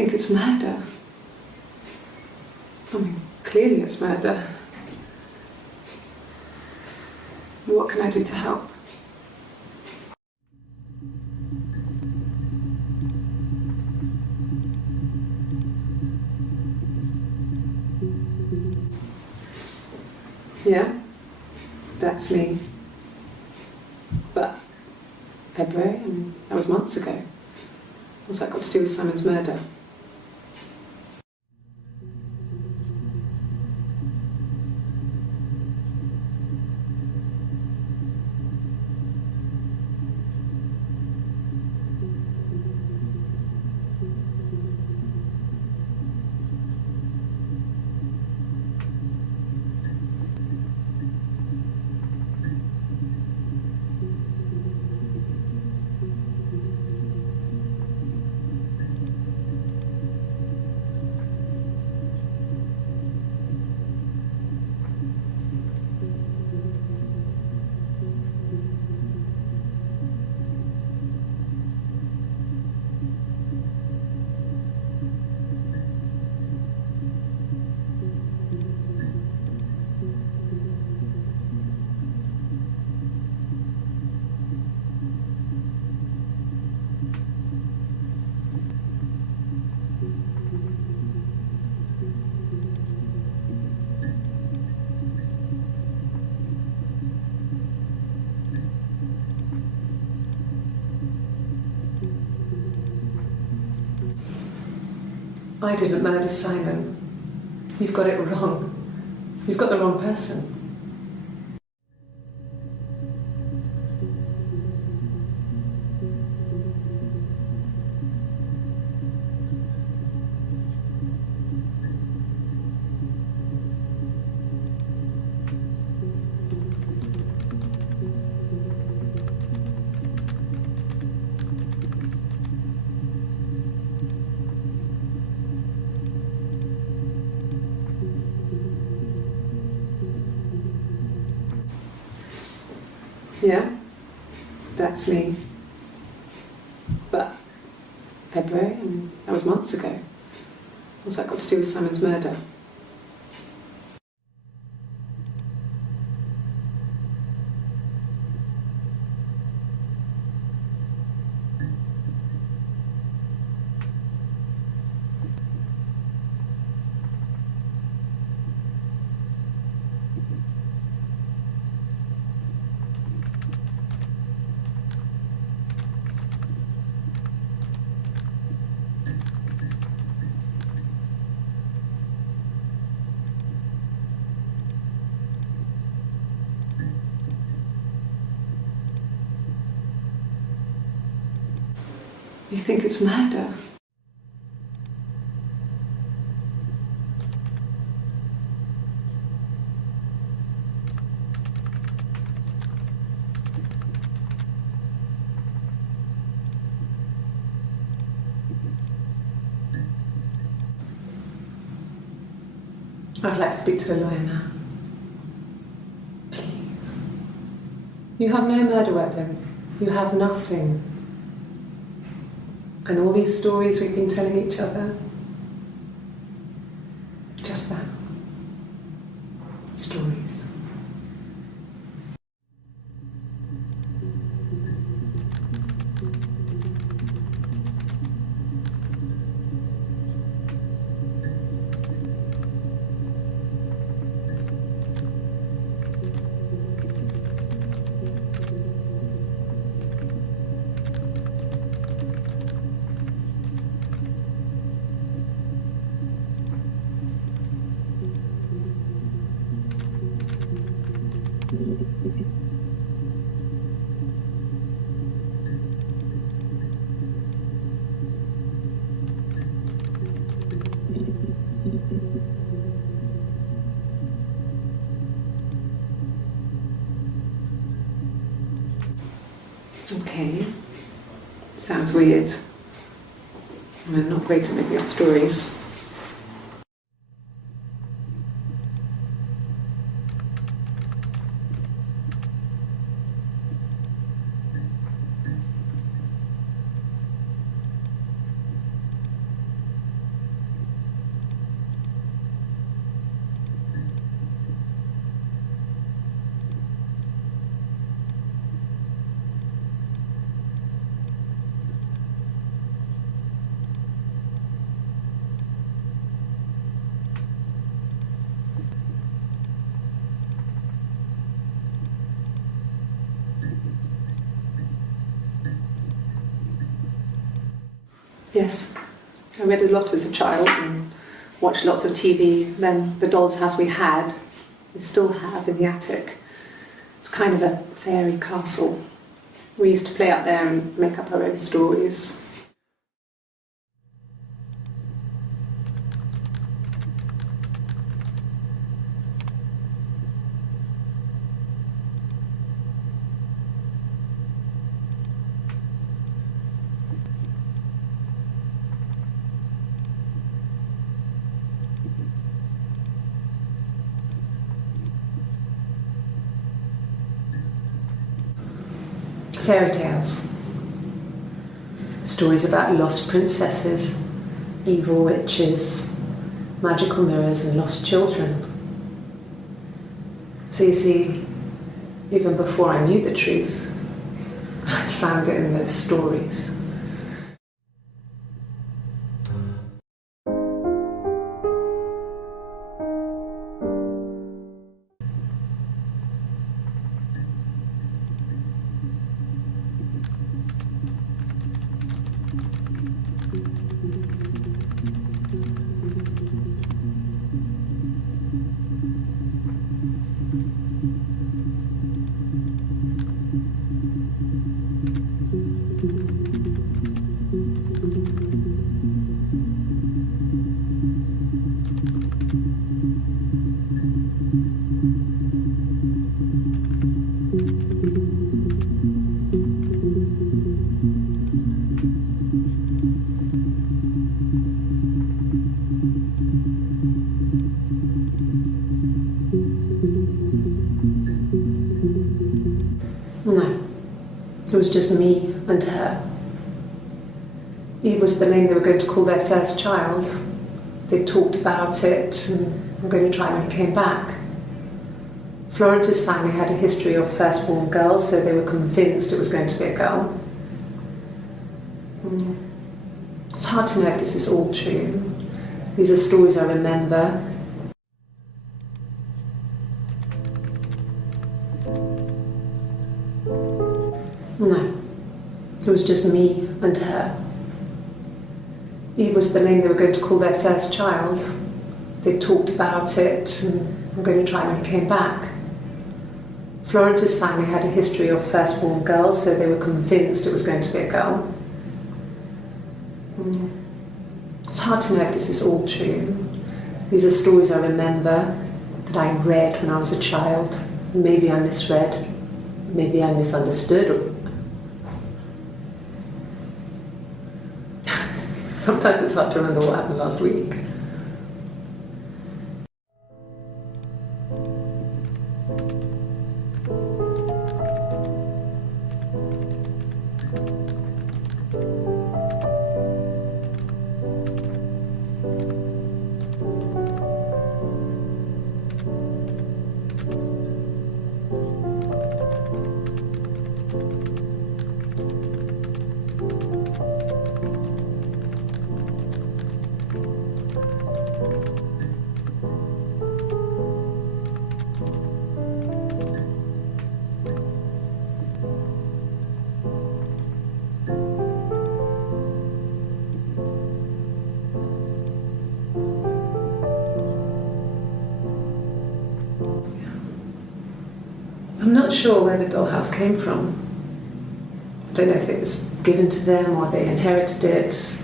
think it's murder? I mean, clearly it's murder. What can I do to help? Yeah, that's me. But February, I mean, that was months ago. What's that got to do with Simon's murder? I didn't murder Simon. You've got it wrong. You've got the wrong person. Yeah, that's me. But February, I mean, that was months ago. What's that got to do with Simon's murder? You think it's murder? I'd like to speak to a lawyer now. Please. You have no murder weapon. You have nothing. And all these stories we've been telling each other, just that. Stories. Okay. Sounds weird. I'm not great at making up stories. Yes. I read a lot as a child and watched lots of TV. Then the doll's house we had, we still have in the attic. It's kind of a fairy castle. We used to play out there and make up our own stories. Fairy tales. Stories about lost princesses, evil witches, magical mirrors and lost children. So you see, even before I knew the truth, I'd found it in those stories. No, it was just me and her. It was the name they were going to call their first child. They talked about it and were going to try when he came back. Florence's family had a history of firstborn girls, so they were convinced it was going to be a girl. It's hard to know if this is all true. These are stories I remember. No, it was just me and her. It was the name they were going to call their first child. They talked about it and were going to try when he came back. Florence's family had a history of firstborn girls, so they were convinced it was going to be a girl. It's hard to know if this is all true. These are stories I remember, that I read when I was a child. Maybe I misread, maybe I misunderstood. Sometimes it's hard to remember what happened last week. I'm not sure where the dollhouse came from. I don't know if it was given to them or they inherited it.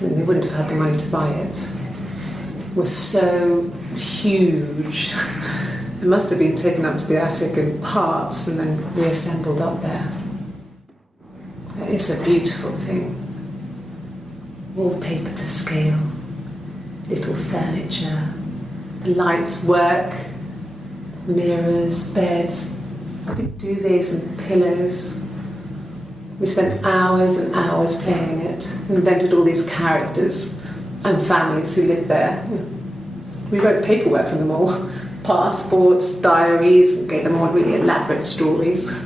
I mean, they wouldn't have had the money to buy it. It was so huge. It must have been taken up to the attic in parts and then reassembled up there. It's a beautiful thing. Wallpaper to scale, little furniture, the lights work, mirrors, beds, big duvets and pillows. We spent hours and hours playing in it, invented all these characters and families who lived there. We wrote paperwork for them all, passports, diaries, and gave them all really elaborate stories.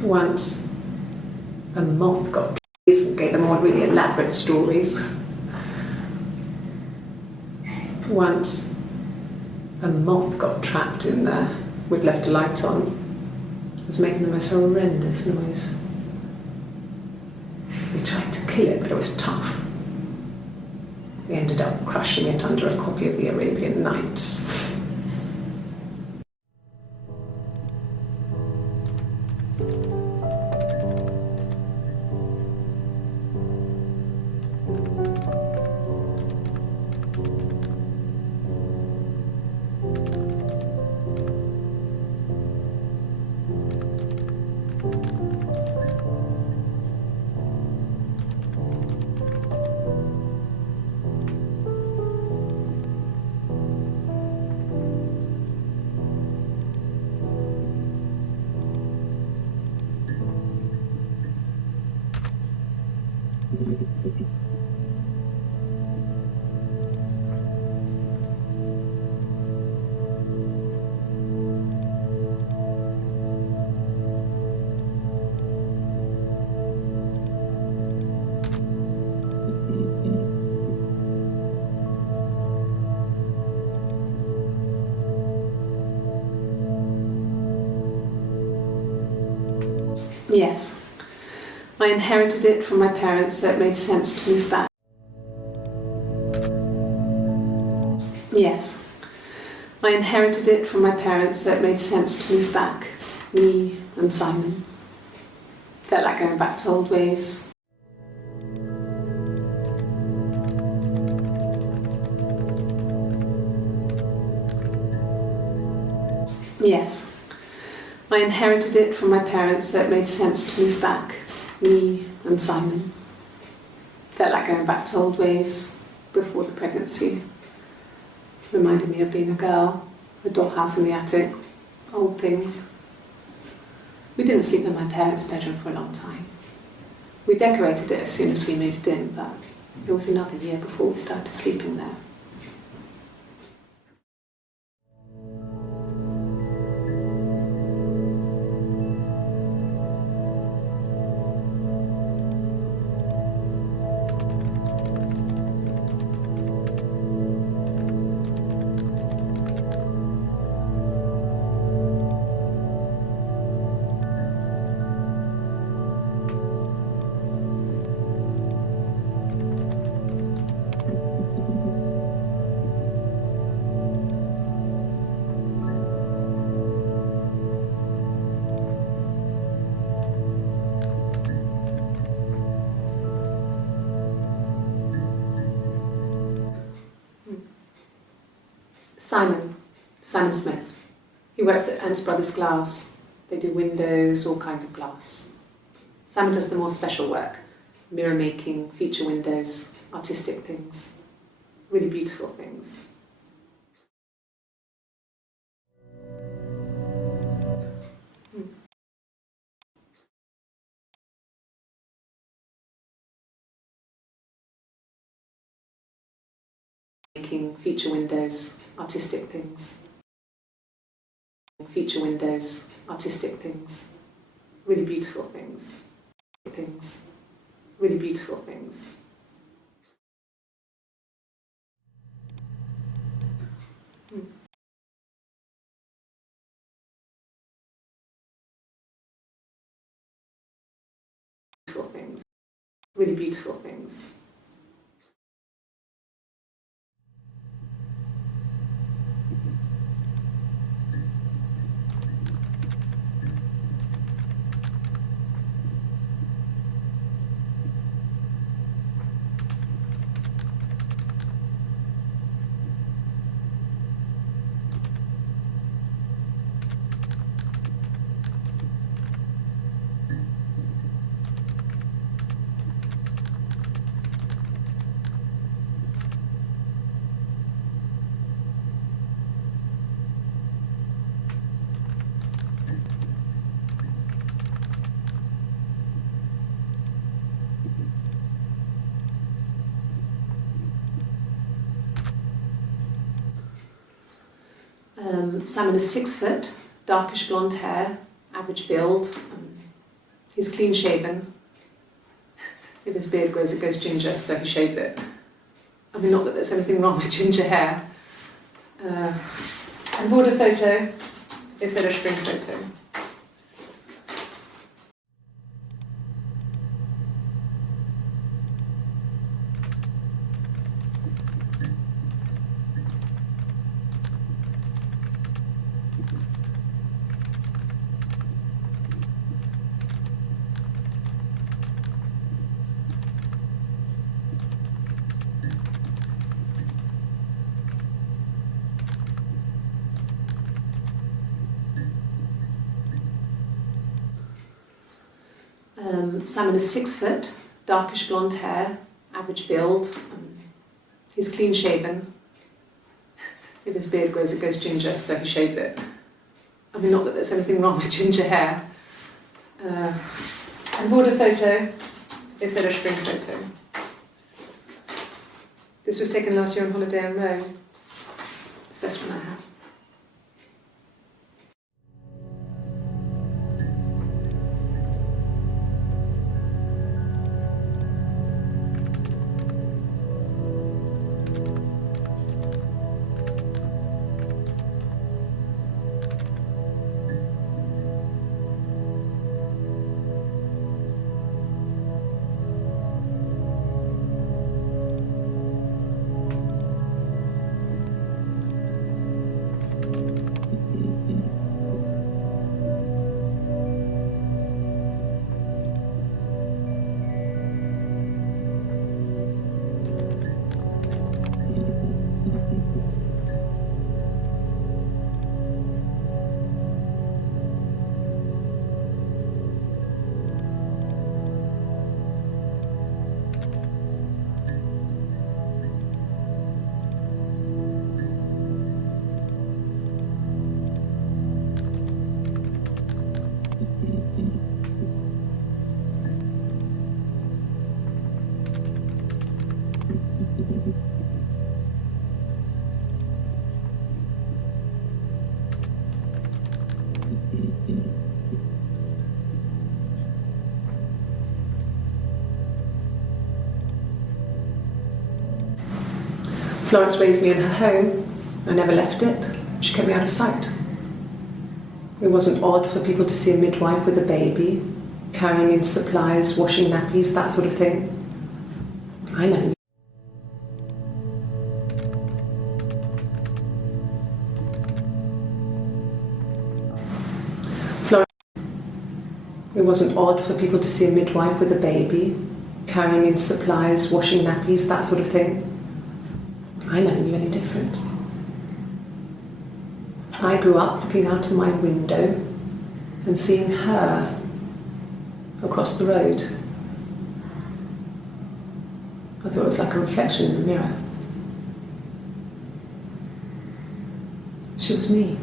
Once, a moth got and gave them all really elaborate stories. Once, a moth got trapped in there. We'd left a light on. It was making the most horrendous noise. They tried to kill it, but it was tough. They ended up crushing it under a copy of the Arabian Nights. Yes, I inherited it from my parents, so it made sense to move back. Yes, I inherited it from my parents, so it made sense to move back. Me and Simon. Felt like going back to old ways. Yes, I inherited it from my parents, so it made sense to move back. Me and Simon. Felt like going back to old ways before the pregnancy. Reminded me of being a girl, the dollhouse in the attic, old things. We didn't sleep in my parents' bedroom for a long time. We decorated it as soon as we moved in, but it was another year before we started sleeping there. Simon Smith. He works at Ernst Brothers Glass. They do windows, all kinds of glass. Simon does the more special work, mirror making, feature windows, artistic things, really beautiful things. Making feature windows, artistic things. Feature windows, artistic things, really beautiful things. Really beautiful things. Beautiful things, really beautiful things. Simon is 6 foot, darkish blonde hair, average build. He's clean shaven. If his beard grows, it goes ginger, so he shaves it. I mean, not that there's anything wrong with ginger hair. I bought a photo. They said a spring photo. Simon is 6 foot, darkish blonde hair, average build. He's clean shaven. If his beard grows, it goes ginger, so he shaves it. I mean, not that there's anything wrong with ginger hair. I bought a photo. They said a spring photo. This was taken last year on holiday in Rome. It's the best one I have. Florence raised me in her home. I never left it. She kept me out of sight. It wasn't odd for people to see a midwife with a baby, carrying in supplies, washing nappies, that sort of thing. I never knew. It wasn't odd for people to see a midwife with a baby, carrying in supplies, washing nappies, that sort of thing. I never knew any different. I grew up looking out of my window and seeing her across the road. I thought it was like a reflection in the mirror. She was me.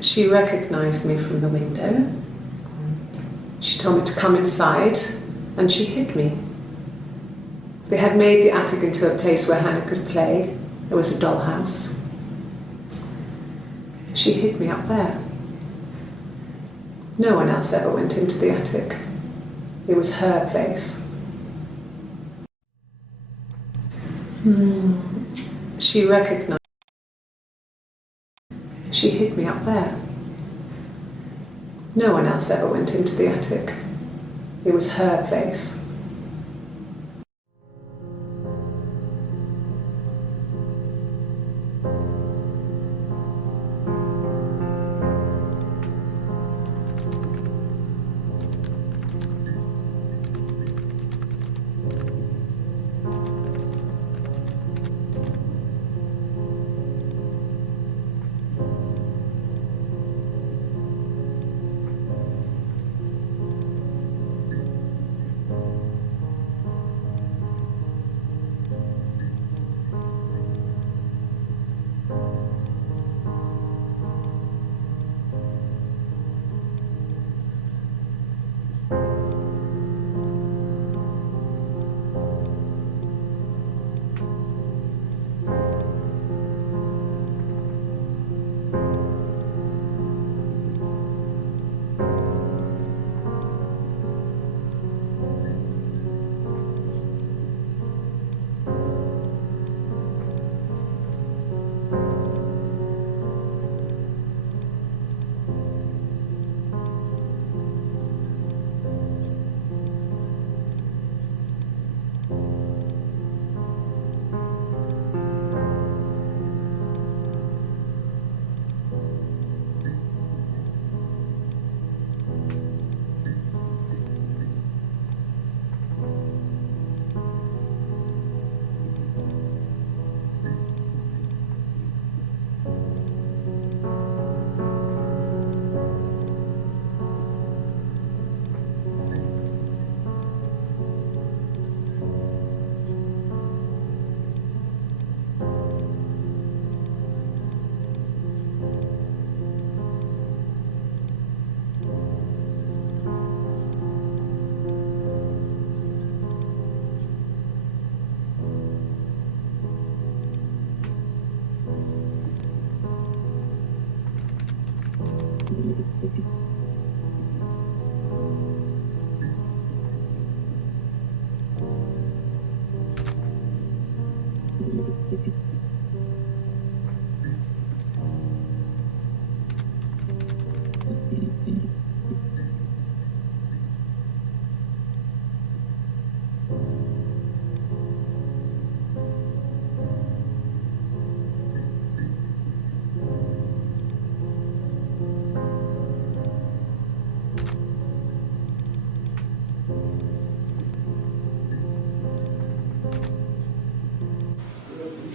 She recognized me from the window. She told me to come inside, and she hid me. They had made the attic into a place where Hannah could play. There was a dollhouse. She hid me up there. No one else ever went into the attic. It was her place. She recognized. She hid me up there. No one else ever went into the attic. It was her place.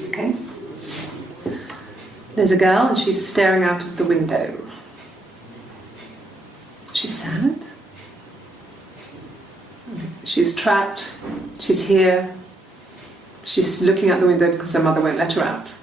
Okay. There's a girl and she's staring out of the window. She's sad. She's trapped. She's here. She's looking out the window because her mother won't let her out.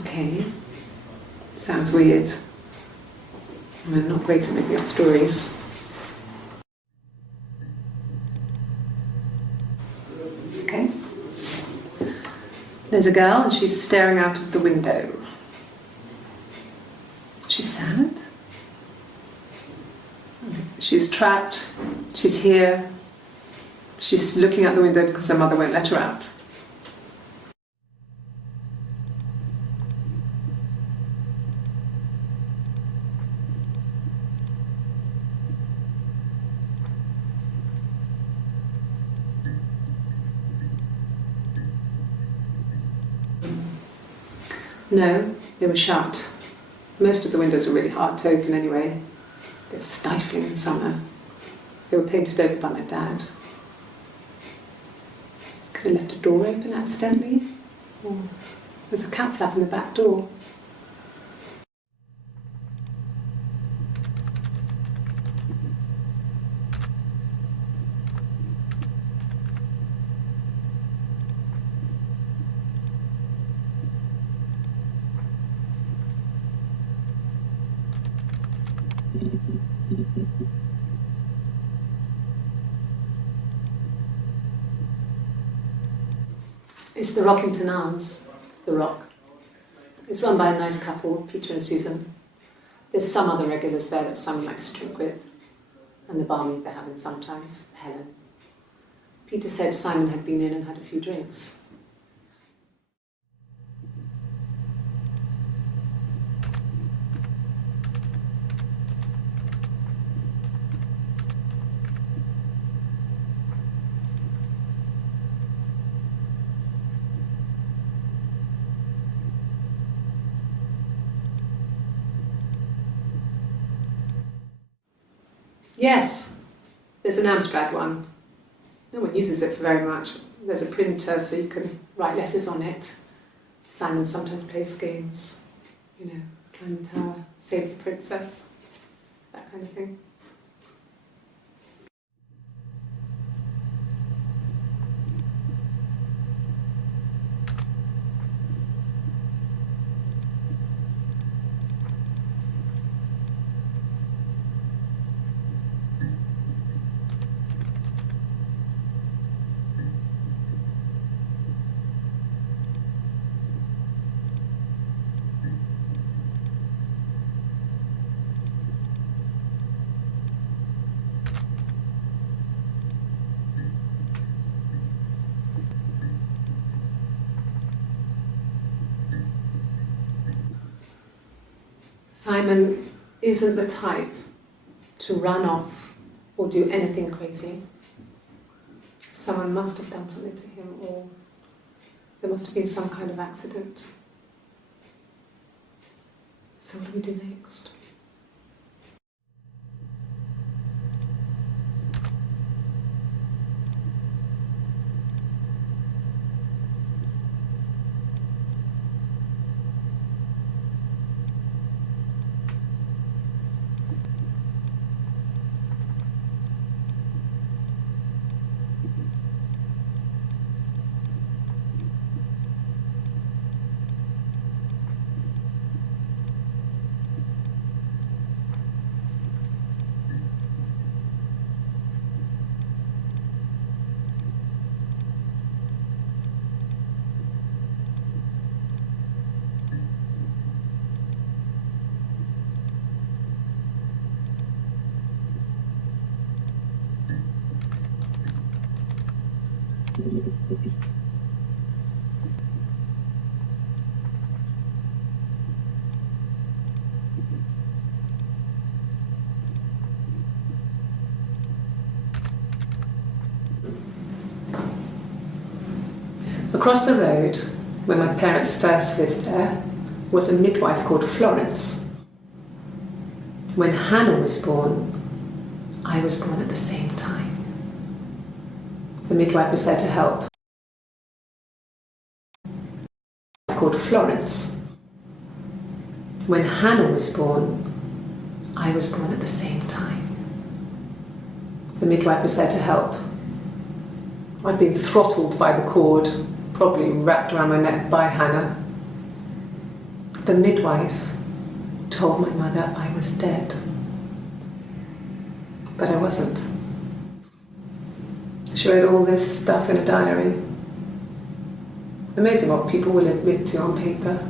Okay. Sounds weird. I'm not great at making up stories. Okay. There's a girl and she's staring out of the window. She's sad. She's trapped. She's here. She's looking out the window because her mother won't let her out. No, they were shut. Most of the windows were really hard to open anyway. They're stifling in summer. They were painted over by my dad. Could have left a door open accidentally. Or there's a cat flap in the back door. It's the Rockington Arms, the Rock. It's run by a nice couple, Peter and Susan. There's some other regulars there that Simon likes to drink with, and the barmaid they're having sometimes, Helen. Peter said Simon had been in and had a few drinks. Yes, there's an Amstrad one. No one uses it for very much. There's a printer so you can write letters on it. Simon sometimes plays games, you know, climb the tower, save the princess, that kind of thing. Simon isn't the type to run off or do anything crazy. Someone must have done something to him, or there must have been some kind of accident. So what do we do next? Across the road, where my parents first lived there, was a midwife called Florence. When Hannah was born, I was born at the same time. The midwife was there to help. Called Florence. When Hannah was born, I was born at the same time. The midwife was there to help. I'd been throttled by the cord, probably wrapped around my neck by Hannah. The midwife told my mother I was dead. But I wasn't. She wrote all this stuff in a diary. Amazing what people will admit to on paper.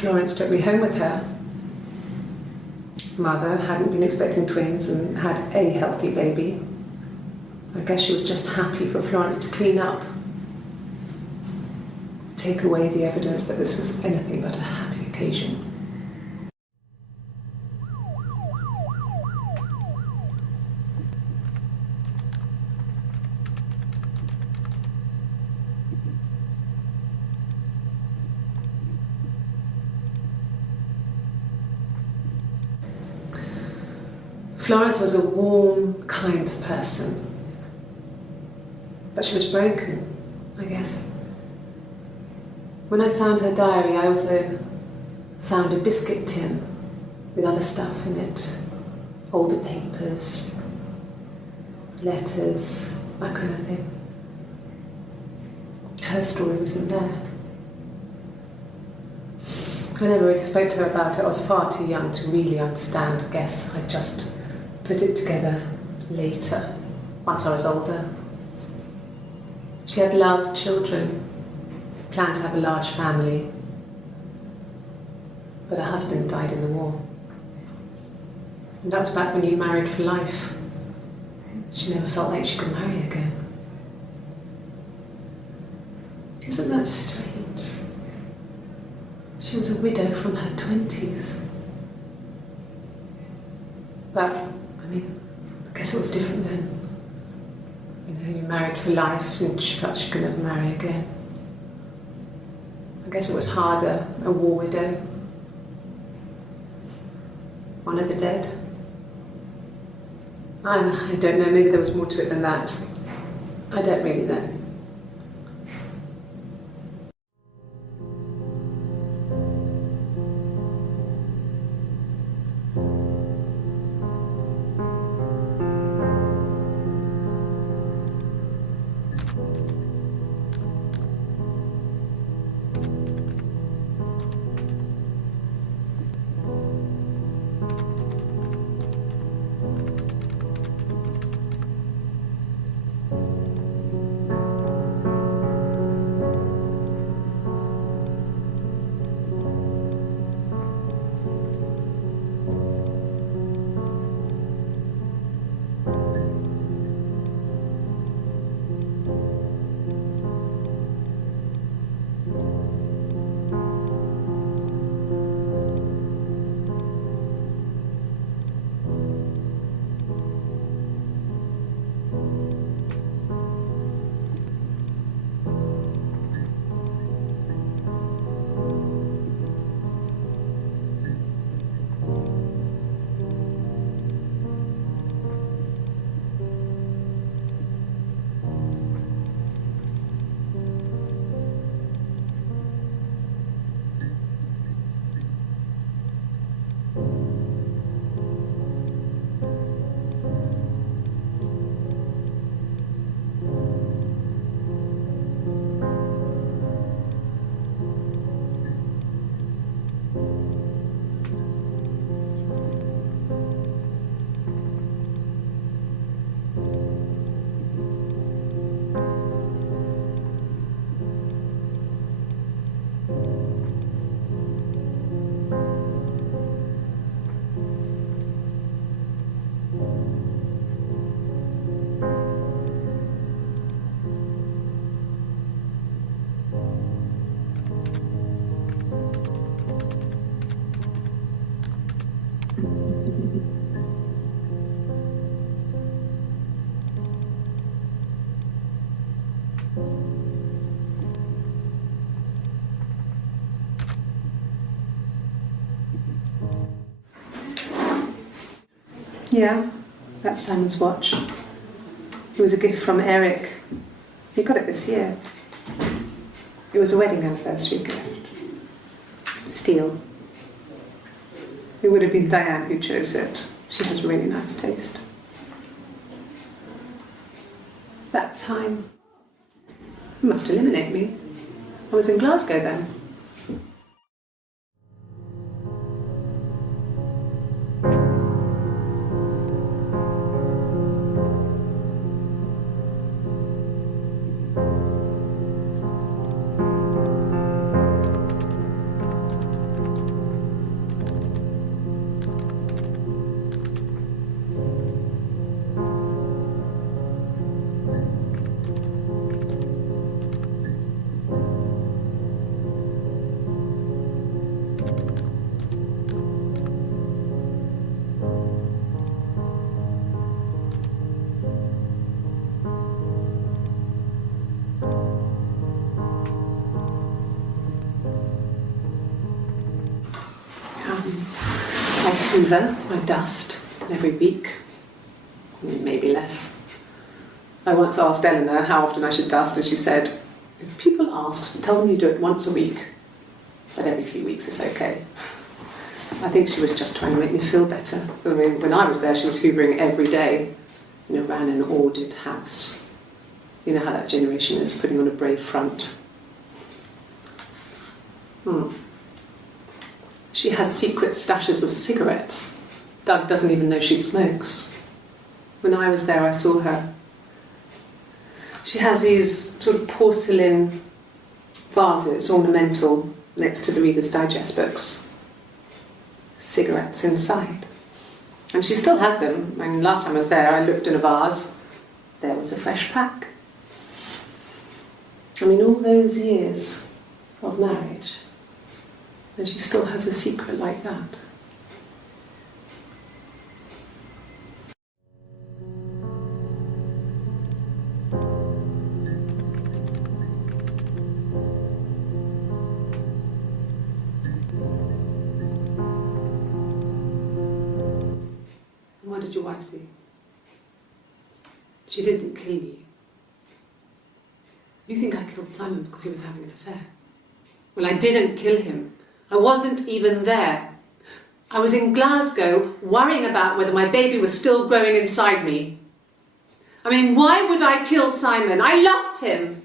Florence took me home with her. Mother hadn't been expecting twins and had a healthy baby. I guess she was just happy for Florence to clean up, take away the evidence that this was anything but a happy occasion. Florence was a warm, kind person, but she was broken, I guess. When I found her diary, I also found a biscuit tin with other stuff in it, older papers, letters, that kind of thing. Her story wasn't there. I never really spoke to her about it. I was far too young to really understand. I guess I just put it together later, once I was older. She had loved children, planned to have a large family, but her husband died in the war. And that was back when you married for life. She never felt like she could marry again. Isn't that strange? She was a widow from her 20s. But, I mean, I guess it was different then. You know, you married for life and she felt she could never marry again. I guess it was harder, a war widow. One of the dead. I don't know, maybe there was more to it than that. I don't really know. Yeah, that's Simon's watch. It was a gift from Eric. He got it this year. It was a wedding anniversary gift. Steel. It would have been Diane who chose it. She has really nice taste. That time, it must eliminate me. I was in Glasgow then. I hoover, I dust every week, maybe less. I once asked Eleanor how often I should dust, and she said, if people ask, tell them you do it once a week, but every few weeks is okay. I think she was just trying to make me feel better. I mean, when I was there, she was hoovering every day, ran an ordered house. You know how that generation is, putting on a brave front. She has secret stashes of cigarettes. Doug doesn't even know she smokes. When I was there, I saw her. She has these sort of porcelain vases, ornamental, next to the Reader's Digest books. Cigarettes inside. And she still has them. I mean, last time I was there, I looked in a vase. There was a fresh pack. I mean, all those years of marriage, and she still has a secret like that. What did your wife do? She didn't kill you. You think I killed Simon because he was having an affair? Well, I didn't kill him. I wasn't even there. I was in Glasgow worrying about whether my baby was still growing inside me. I mean, why would I kill Simon? I loved him.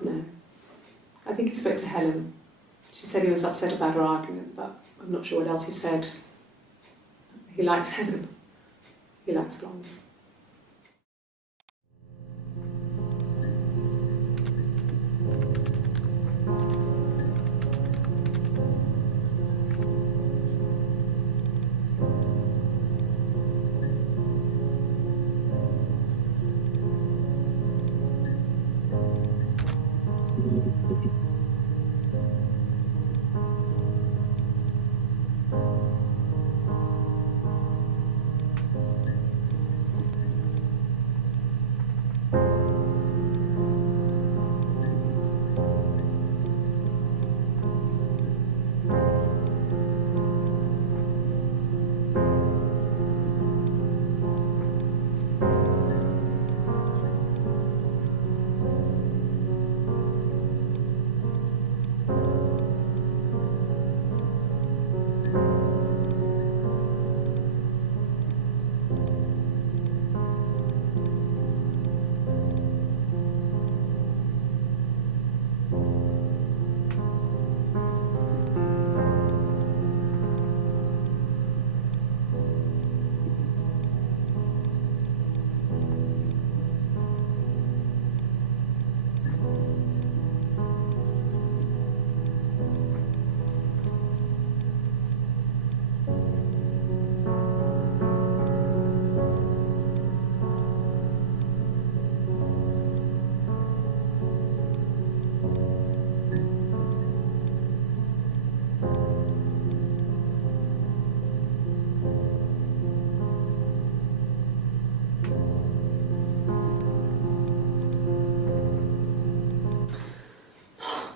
No. I think he spoke to Helen. She said he was upset about her argument, but I'm not sure what else he said. He likes heaven. He likes blondes.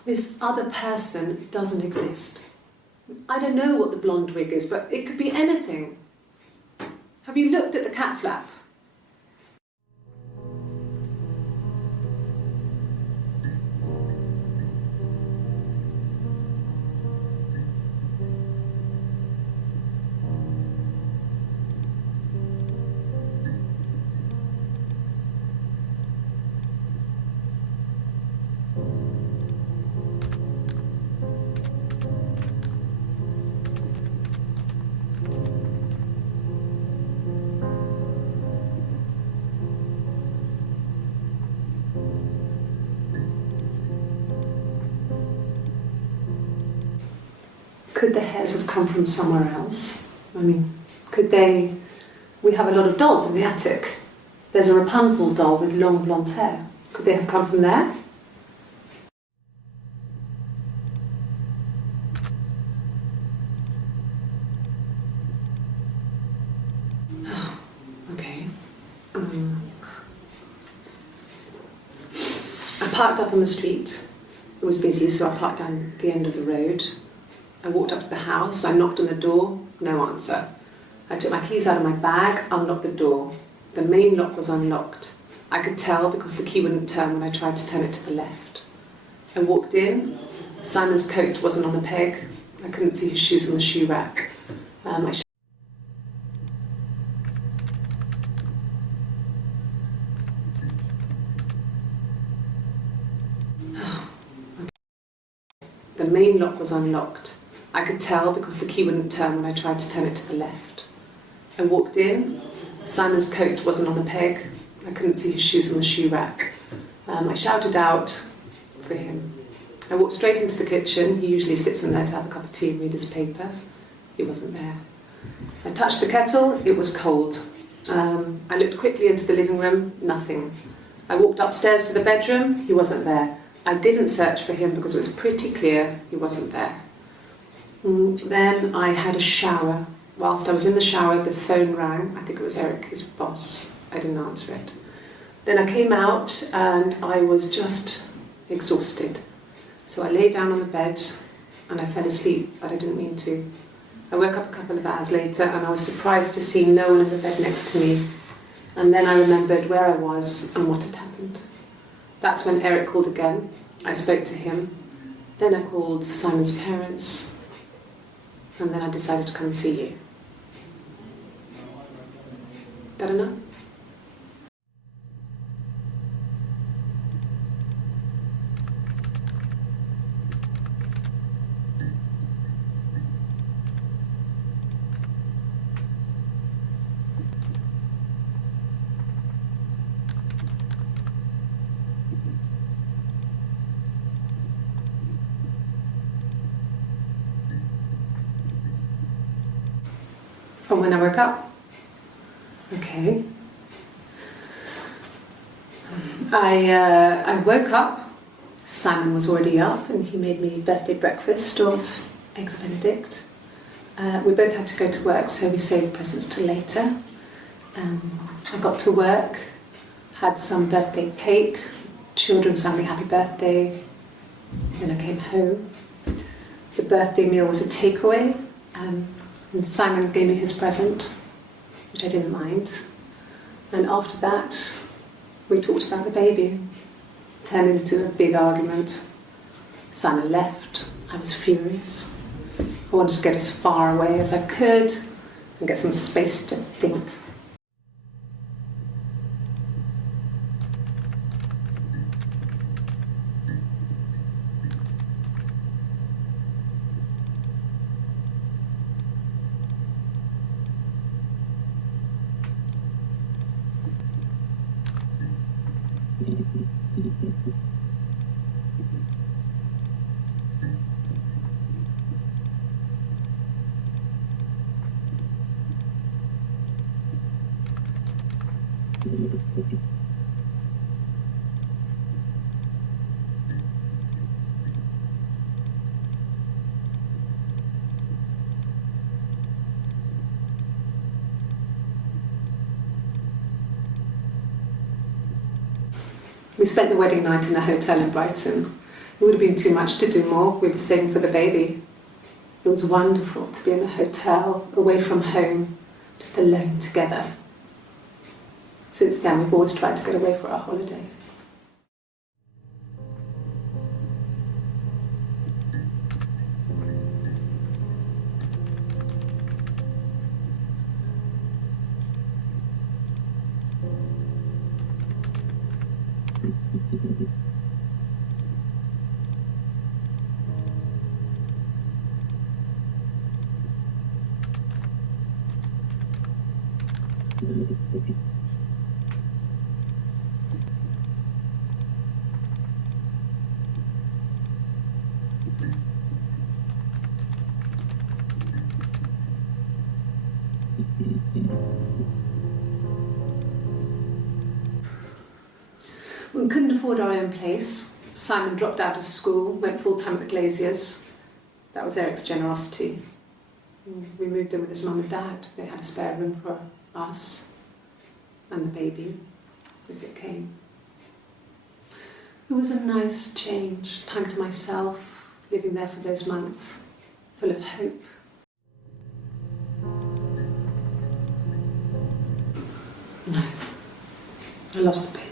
This other person doesn't exist. I don't know what the blonde wig is, but it could be anything. Have you looked at the cat flap? Could the hairs have come from somewhere else? I mean, could they... We have a lot of dolls in the attic. There's a Rapunzel doll with long blonde hair. Could they have come from there? Oh, okay. I parked up on the street. It was busy, so I parked down the end of the road. I walked up to the house, I knocked on the door, no answer. I took my keys out of my bag, unlocked the door. The main lock was unlocked. I could tell because the key wouldn't turn when I tried to turn it to the left. I walked in, Simon's coat wasn't on the peg. I couldn't see his shoes on the shoe rack. The main lock was unlocked. I could tell because the key wouldn't turn when I tried to turn it to the left. I walked in, Simon's coat wasn't on the peg. I couldn't see his shoes on the shoe rack. I shouted out for him. I walked straight into the kitchen. He usually sits in there to have a cup of tea and read his paper. He wasn't there. I touched the kettle, it was cold. I looked quickly into the living room, nothing. I walked upstairs to the bedroom, he wasn't there. I didn't search for him because it was pretty clear he wasn't there. Then I had a shower. Whilst I was in the shower, the phone rang. I think it was Eric, his boss. I didn't answer it. Then I came out and I was just exhausted. So I lay down on the bed and I fell asleep, but I didn't mean to. I woke up a couple of hours later and I was surprised to see no one in the bed next to me. And then I remembered where I was and what had happened. That's when Eric called again. I spoke to him. Then I called Simon's parents. And then I decided to come and see you. That enough? From when I woke up. Okay. I woke up, Simon was already up and he made me birthday breakfast of Eggs Benedict. We both had to go to work, so we saved presents till later. I got to work, had some birthday cake, children sang me happy birthday, then I came home. The birthday meal was a takeaway, and Simon gave me his present, which I didn't mind. And after that, we talked about the baby. Turned into a big argument. Simon left. I was furious. I wanted to get as far away as I could and get some space to think. We spent the wedding night in a hotel in Brighton. It would have been too much to do more. We were saving for the baby. It was wonderful to be in a hotel, away from home, just alone together. Since then, we've always tried to get away for our holiday. We couldn't afford our own place. Simon dropped out of school, went full-time at the Glaziers. That was Eric's generosity. We moved in with his mum and dad. They had a spare room for us and the baby, if it came. It was a nice change, time to myself, living there for those months, full of hope. No, I lost the baby.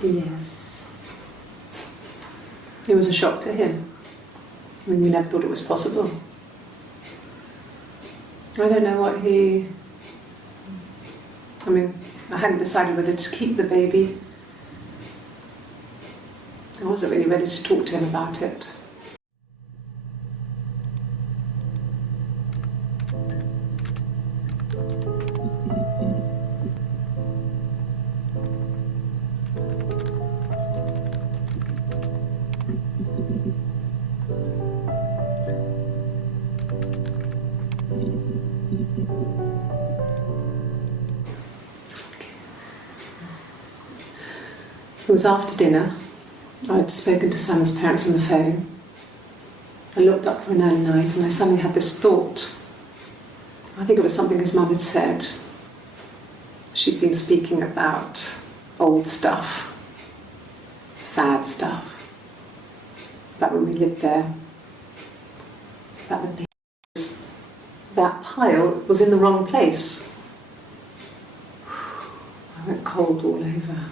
Yes. It was a shock to him. I mean, we never thought it was possible. I don't know what I hadn't decided whether to keep the baby. I wasn't really ready to talk to him about it. It was after dinner. I had spoken to Sam's parents on the phone. I looked up for an early night and I suddenly had this thought. I think it was something his mum had said. She'd been speaking about old stuff, sad stuff, about when we lived there, about the babies. That pile was in the wrong place. I went cold all over.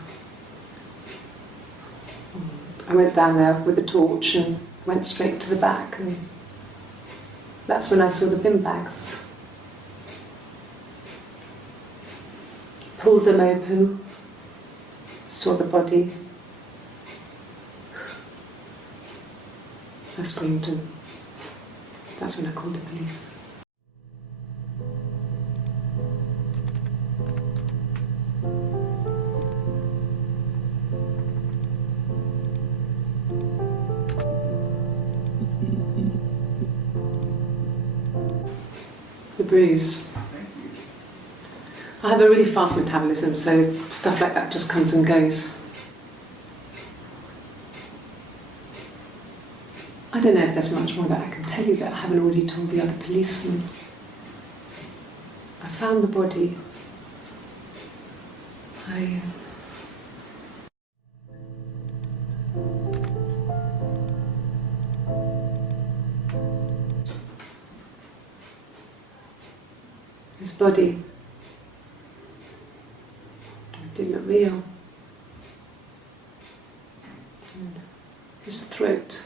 I went down there with a torch and went straight to the back, and that's when I saw the bin bags. Pulled them open, saw the body. I screamed, and that's when I called the police. bruise. I have a really fast metabolism, so stuff like that just comes and goes. I don't know if there's much more that I can tell you that I haven't already told the other policemen. I found the body. His body didn't look real. And his throat.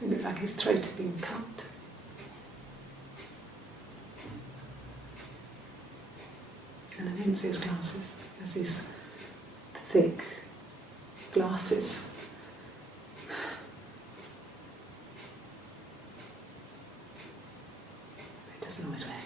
It looked like his throat had been cut. And I didn't see his glasses. He has these thick glasses. He doesn't always wear.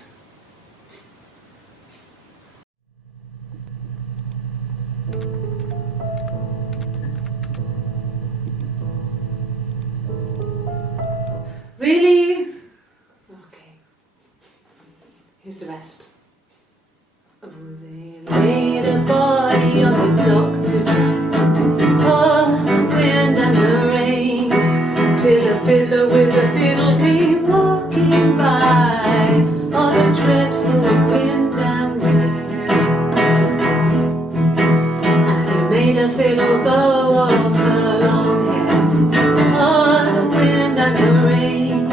Really? Okay. Here's the rest. Oh, they laid a body on the dock tonight. Oh, the wind and the rain. Till a fiddler with a fiddle came walking by. Oh, the dreadful wind and rain. And he made a fiddle bow of her long hair. Oh, the wind and the rain.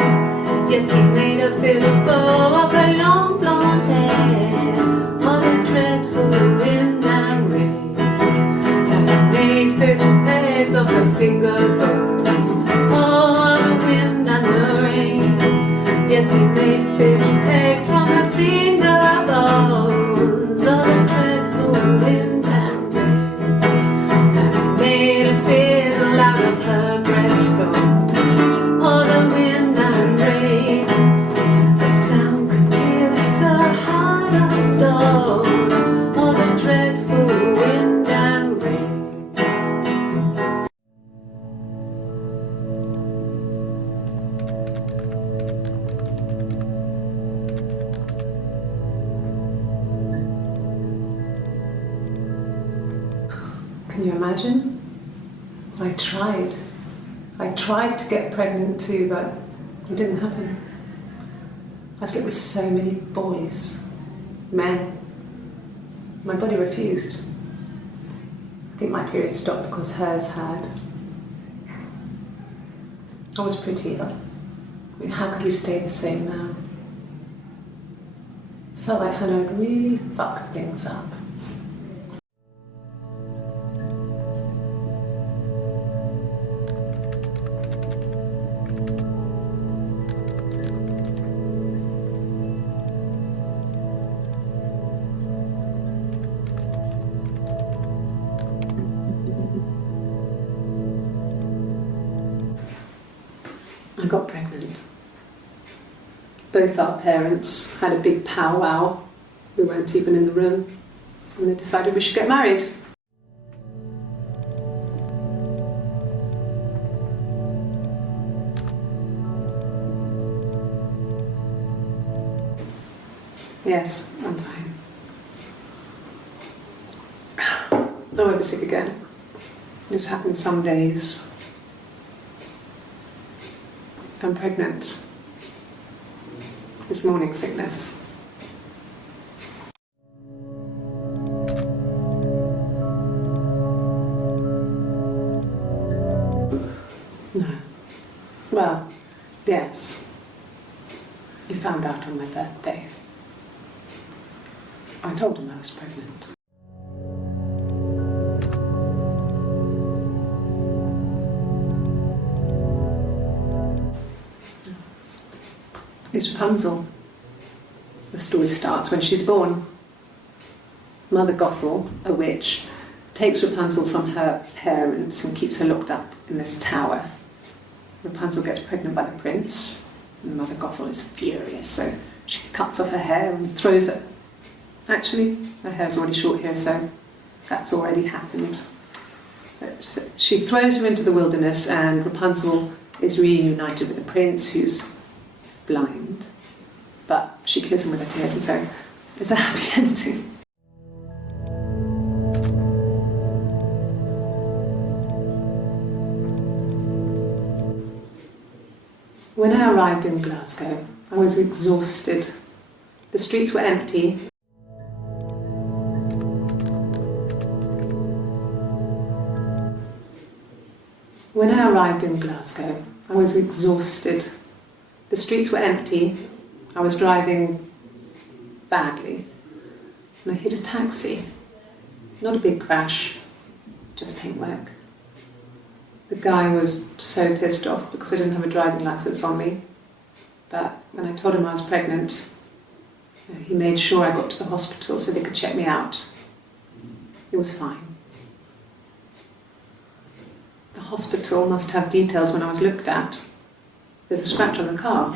Yes, he made a fiddle bow of her long blonde hair. Oh, the dreadful wind and rain. And he made fiddle pegs of her finger bows. Oh, the wind and the rain. Yes, he made fiddle pegs from her finger bows. Oh, the dreadful wind and rain. And he made a fiddle out of her breastbone. Oh, the wind and rain. The sound could pierce her heart of stone. Oh, the dreadful wind and rain. Can you imagine? I tried to get pregnant too, but it didn't happen. I slept with so many boys, men. My body refused. I think my period stopped because hers had. I was pretty ill. I mean, how could we stay the same now? I felt like Hannah had really fucked things up. I got pregnant. Both our parents had a big powwow. We weren't even in the room. And they decided we should get married. Yes, I'm fine. I won't be sick again. This happens some days. I'm pregnant. It's morning sickness. No. Well, yes. He found out on my birthday. I told him I was pregnant. It's Rapunzel. The story starts when she's born. Mother Gothel, a witch, takes Rapunzel from her parents and keeps her locked up in this tower. Rapunzel gets pregnant by the prince, and Mother Gothel is furious, so she cuts off her hair and throws it. Actually, her hair's already short here, so that's already happened. But she throws her into the wilderness, and Rapunzel is reunited with the prince who's blind, but she kills him with her tears, and so it's a happy ending. When I arrived in Glasgow, I was exhausted. The streets were empty. When I arrived in Glasgow, I was exhausted. The streets were empty. I was driving badly. And I hit a taxi. Not a big crash, just paintwork. The guy was so pissed off because I didn't have a driving licence on me. But when I told him I was pregnant, he made sure I got to the hospital so they could check me out. It was fine. The hospital must have details when I was looked at. There's a scratch on the car.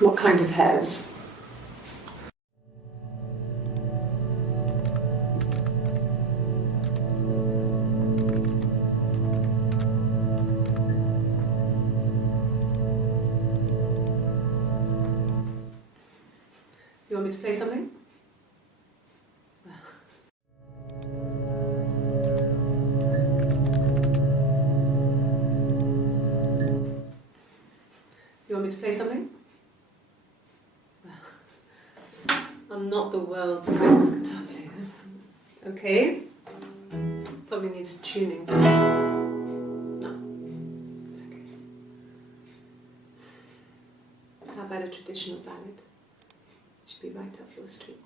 What kind of hairs? You want me to play something? You want me to play something? I'm not the world's greatest guitar player. Okay? Probably needs tuning. No, it's okay. How about a traditional ballad? Should be right up your street.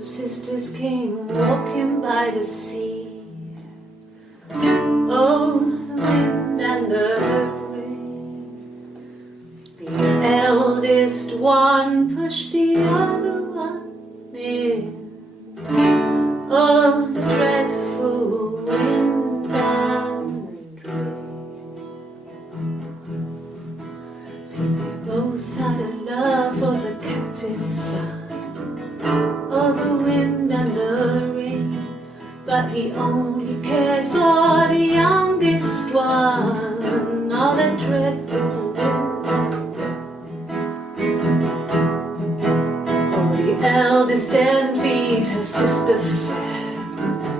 Sisters came walking by the sea. Oh, the wind and the rain. The eldest one pushed the other one in. Oh, the dreadful wind and rain. See, they both had a love for the captain's son. Oh, the wind and the rain, but he only cared for the youngest one. Oh, the dreadful wind and rain. Oh, the eldest envied her sister fair.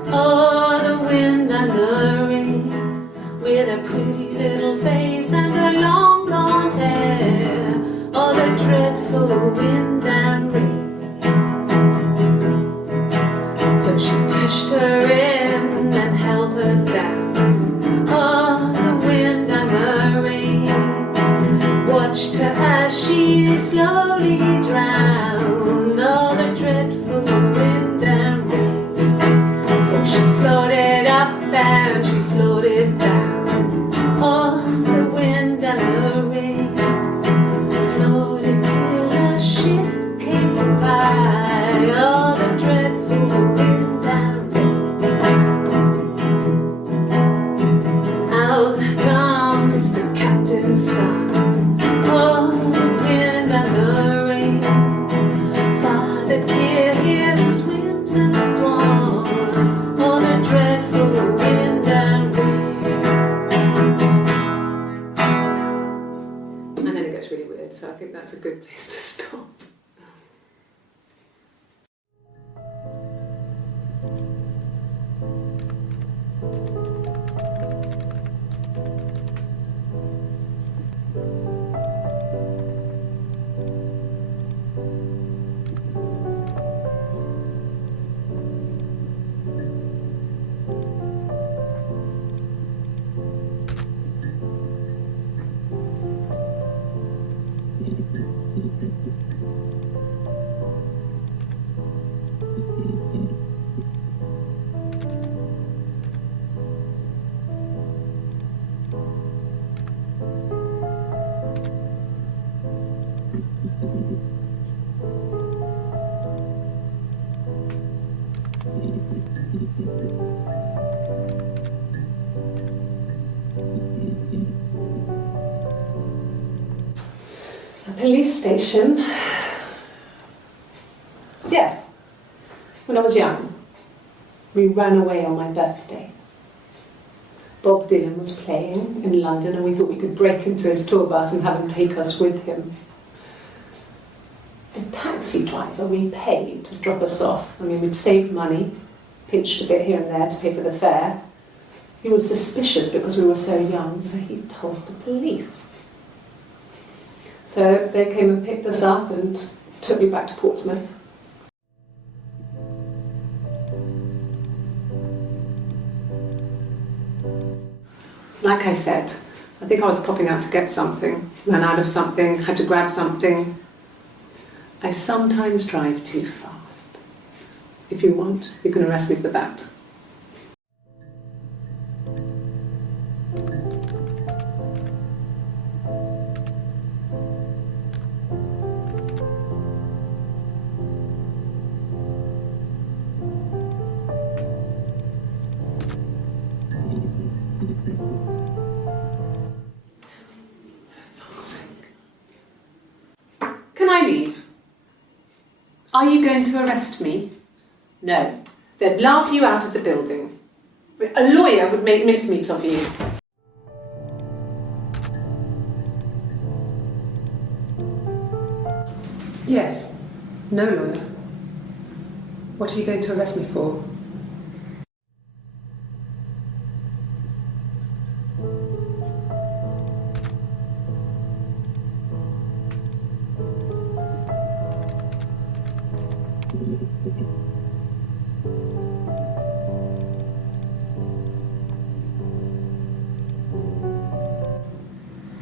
Oh, the wind and the rain, with a pretty little face and her long blonde hair. Oh, the dreadful wind and rain. So she pushed her in and held her down. Oh, the wind and the rain watched her as she slowly drowned. Oh, the dreadful wind and rain. Oh, she floated up and she floated down. Oh, the wind and the rain floated till a ship came by. Oh, the dreadful wind and rain. Out comes the captain's son. Oh, the wind and the rain. Father dear, here swims a swan. Oh, the dreadful wind and rain. police station. Yeah, when I was young, we ran away on my birthday. Bob Dylan was playing in London and we thought we could break into his tour bus and have him take us with him. The taxi driver we paid to drop us off, I mean, we'd saved money, pinched a bit here and there to pay for the fare. He was suspicious because we were so young, so he told the police. So they came and picked us up and took me back to Portsmouth. Like I said, I think I was popping out to get something, ran out of something, had to grab something. I sometimes drive too fast. If you want, you can arrest me for that. Can I leave? Are you going to arrest me? No. They'd laugh you out of the building. A lawyer would make mincemeat of you. Yes. No lawyer. What are you going to arrest me for?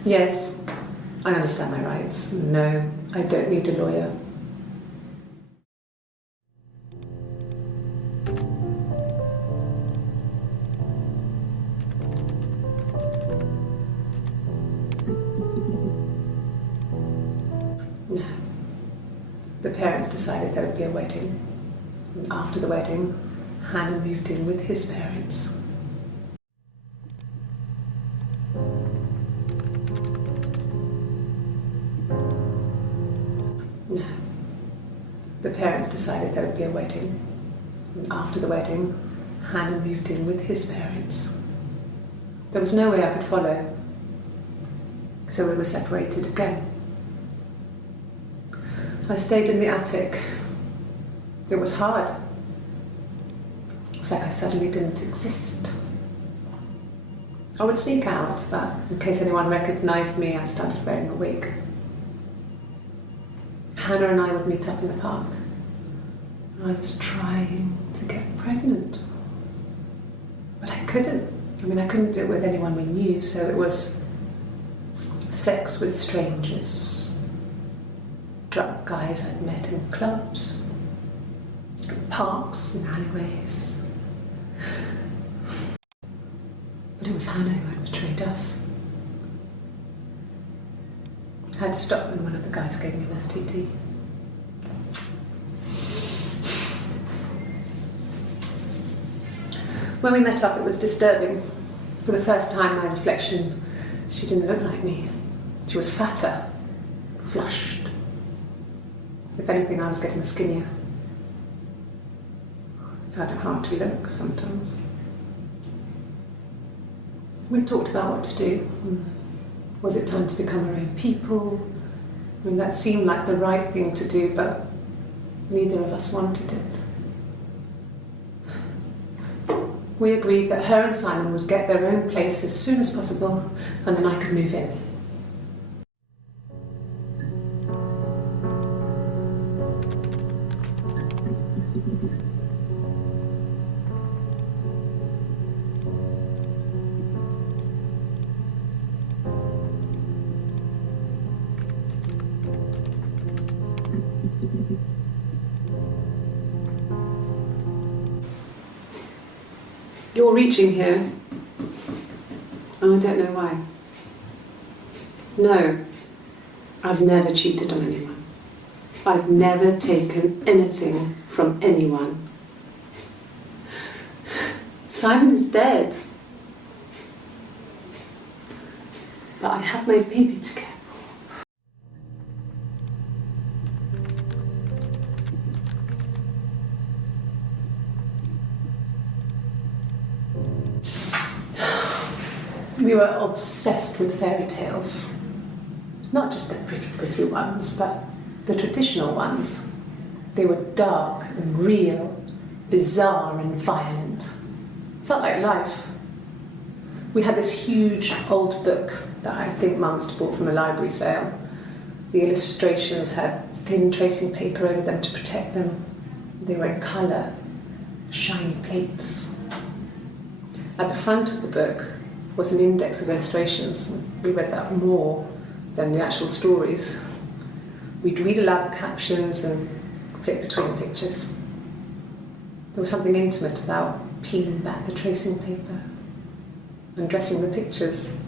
Yes, I understand my rights. No, I don't need a lawyer. No. The parents decided there would be a wedding. And after the wedding, Hannah moved in with his parents. No. The parents decided there would be a wedding. And after the wedding, Hannah moved in with his parents. There was no way I could follow. So we were separated again. I stayed in the attic. It was hard. It's like I suddenly didn't exist. I would sneak out, but in case anyone recognised me, I started wearing a wig. Hannah and I would meet up in the park. I was trying to get pregnant. But I couldn't. I mean, I couldn't do it with anyone we knew, so it was sex with strangers. Drunk guys I'd met in clubs, in parks and alleyways. But it was Hannah who had betrayed us. I had to stop when one of the guys gave me an STD. When we met up, it was disturbing. For the first time, my reflection, she didn't look like me. She was fatter, flushed. If anything, I was getting skinnier. I found it hard to look sometimes. We talked about what to do. Was it time to become our own people? I mean, that seemed like the right thing to do, but neither of us wanted it. We agreed that her and Simon would get their own place as soon as possible, and then I could move in. You're reaching here. Oh, I don't know why. No, I've never cheated on anyone. I've never taken anything from anyone. Simon is dead. But I have my baby to care for. We were obsessed with fairy tales. Not just the pretty, pretty ones, but the traditional ones. They were dark and real, bizarre and violent. Felt like life. We had this huge old book that I think Mum must have bought from a library sale. The illustrations had thin tracing paper over them to protect them. They were in colour, shiny plates. At the front of the book was an index of illustrations. We read that more than the actual stories. We'd read aloud the captions and flip between the pictures. There was something intimate about peeling back the tracing paper, undressing the pictures.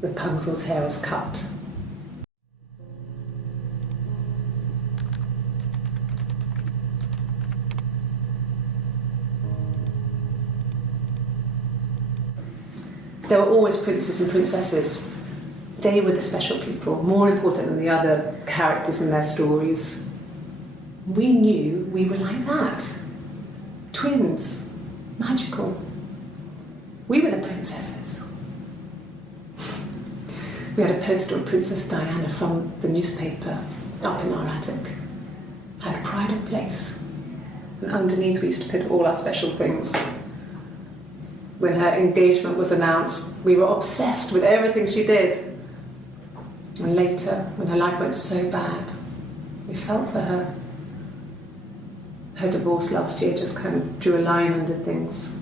Rapunzel's hair was cut. There were always princes and princesses. They were the special people, more important than the other characters in their stories. We knew we were like that. Twins. Magical. We were the princesses. We had a poster of Princess Diana from the newspaper up in our attic. Had a pride of place. And underneath we used to put all our special things. When her engagement was announced, we were obsessed with everything she did. And later, when her life went so bad, we felt for her. Her divorce last year just kind of drew a line under things.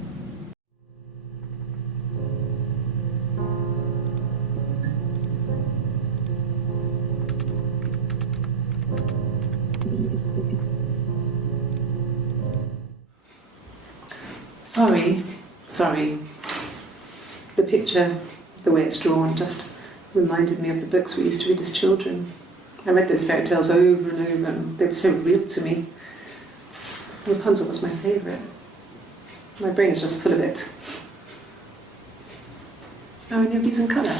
Sorry. The picture, the way it's drawn, just reminded me of the books we used to read as children. I read those fairy tales over and over, and they were so real to me. Rapunzel was my favourite. My brain is just full of it. How many of these in colour?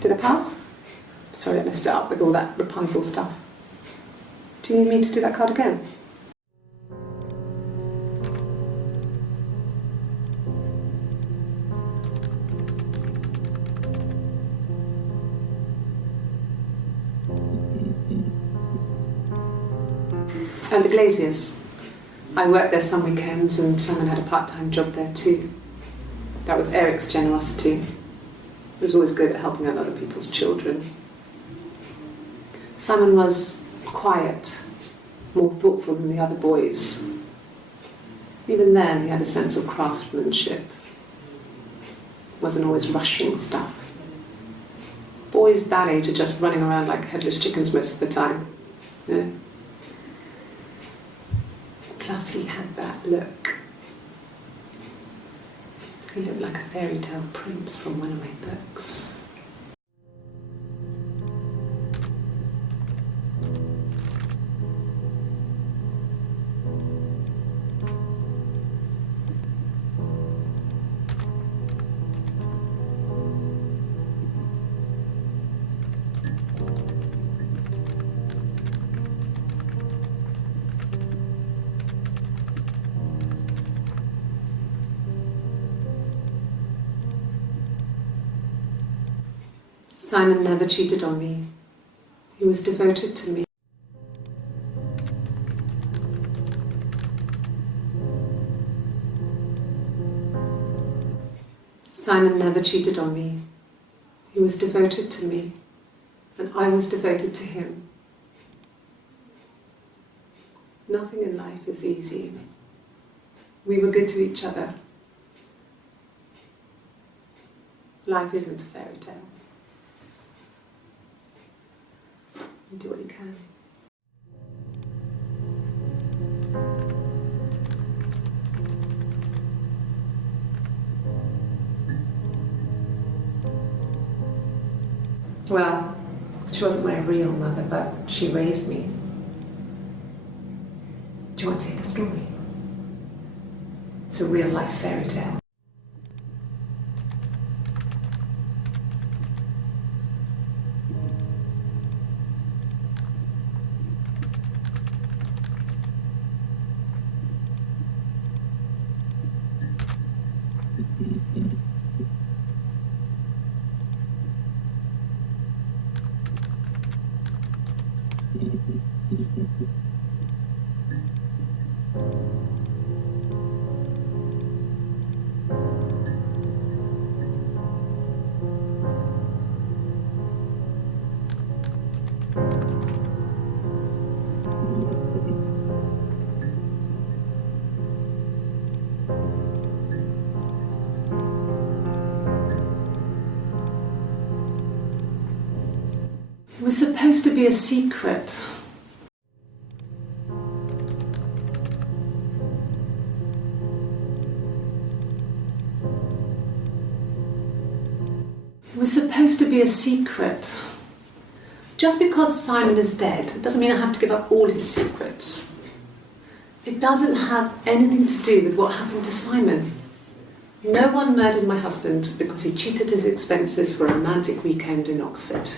Did I pass? Sorry, I messed it up with all that Rapunzel stuff. Do you need me to do that card again? And the Glaziers. I worked there some weekends and Simon had a part-time job there too. That was Eric's generosity. He was always good at helping out other people's children. Simon was quiet, more thoughtful than the other boys. Even then, he had a sense of craftsmanship. Wasn't always rushing stuff. Boys that age are just running around like headless chickens most of the time. Yeah. Plus, he had that look. He looked like a fairy tale prince from one of my books. Simon never cheated on me. He was devoted to me. Simon never cheated on me. He was devoted to me, and I was devoted to him. Nothing in life is easy. We were good to each other. Life isn't a fairy tale. You do what you can. Well, she wasn't my real mother, but she raised me. Do you want to hear the story? It's a real-life fairy tale. It was supposed to be a secret. It was supposed to be a secret. Just because Simon is dead doesn't mean I have to give up all his secrets. It doesn't have anything to do with what happened to Simon. No one murdered my husband because he cheated his expenses for a romantic weekend in Oxford.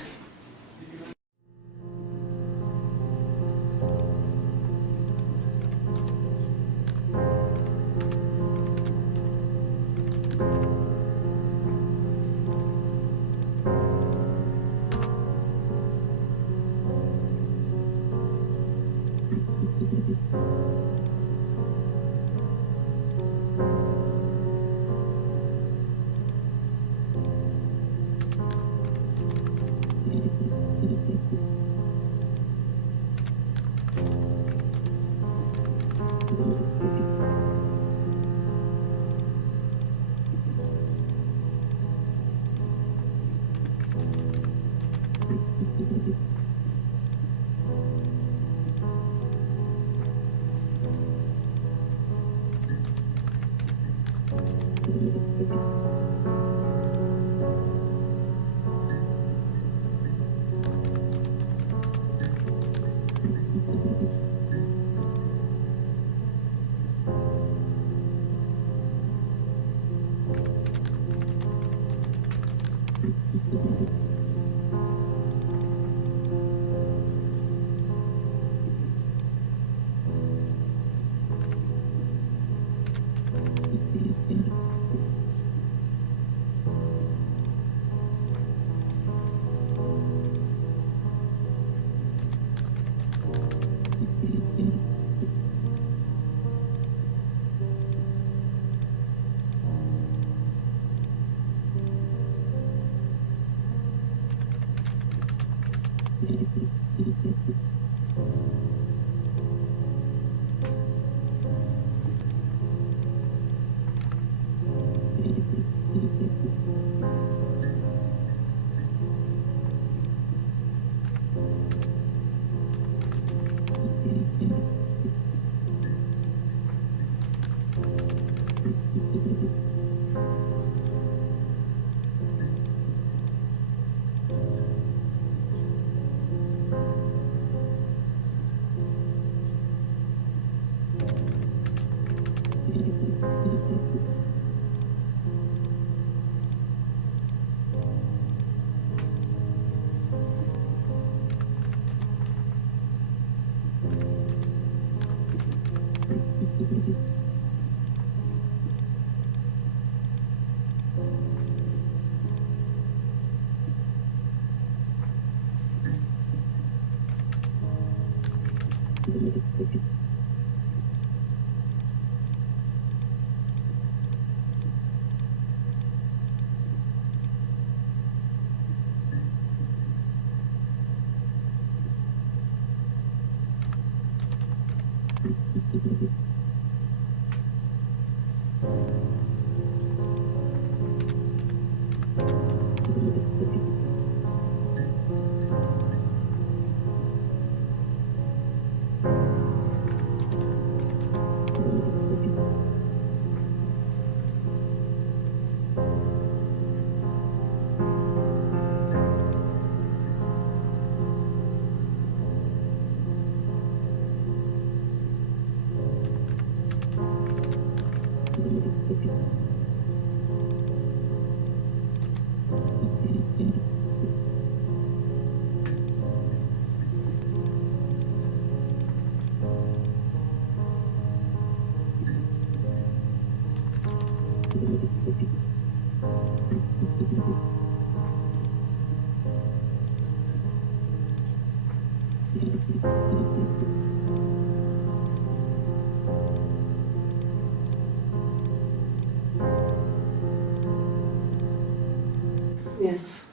Yes,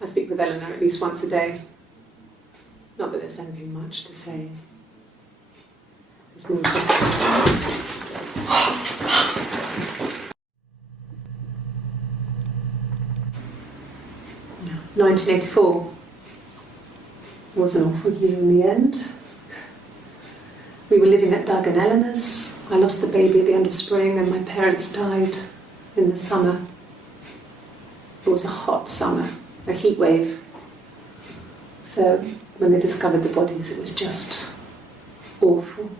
I speak with Eleanor at least once a day. Not that there's anything much to say. It's more just... 1984 was an awful year in the end. We were living at Doug and Eleanor's. I lost the baby at the end of spring and my parents died in the summer. It was a hot summer, a heat wave. So when they discovered the bodies, it was just awful.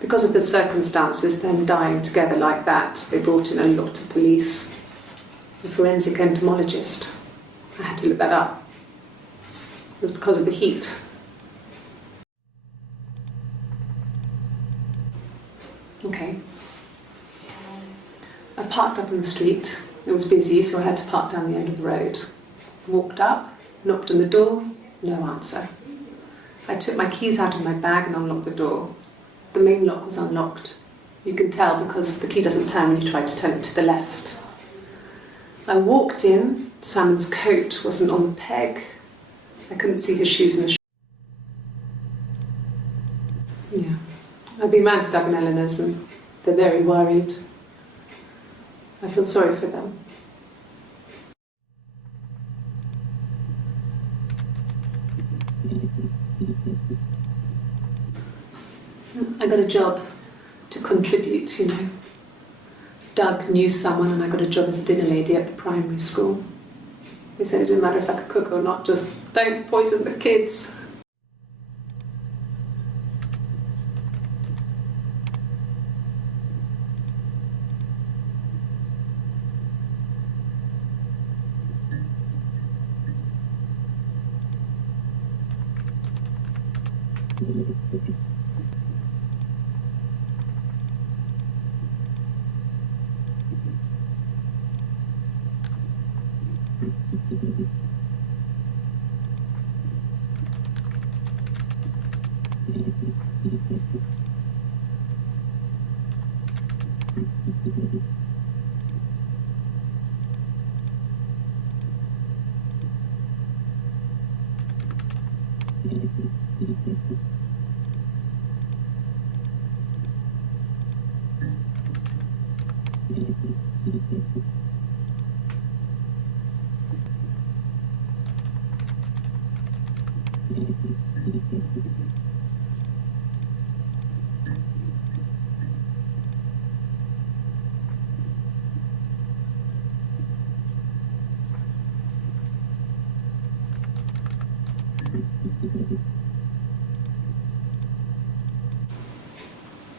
Because of the circumstances, them dying together like that, they brought in a lot of police. A forensic entomologist. I had to look that up. It was because of the heat. Okay. I parked up on the street. It was busy, so I had to park down the end of the road. Walked up, knocked on the door, no answer. I took my keys out of my bag and unlocked the door. The main lock was unlocked. You can tell because the key doesn't turn when you try to turn it to the left. I walked in, Simon's coat wasn't on the peg. I couldn't see his shoes in the Yeah. I've been round to Doug and Eleanor's and they're very worried. I feel sorry for them. I got a job to contribute, you know. Doug knew someone and I got a job as a dinner lady at the primary school. They said it didn't matter if I could cook or not, just don't poison the kids.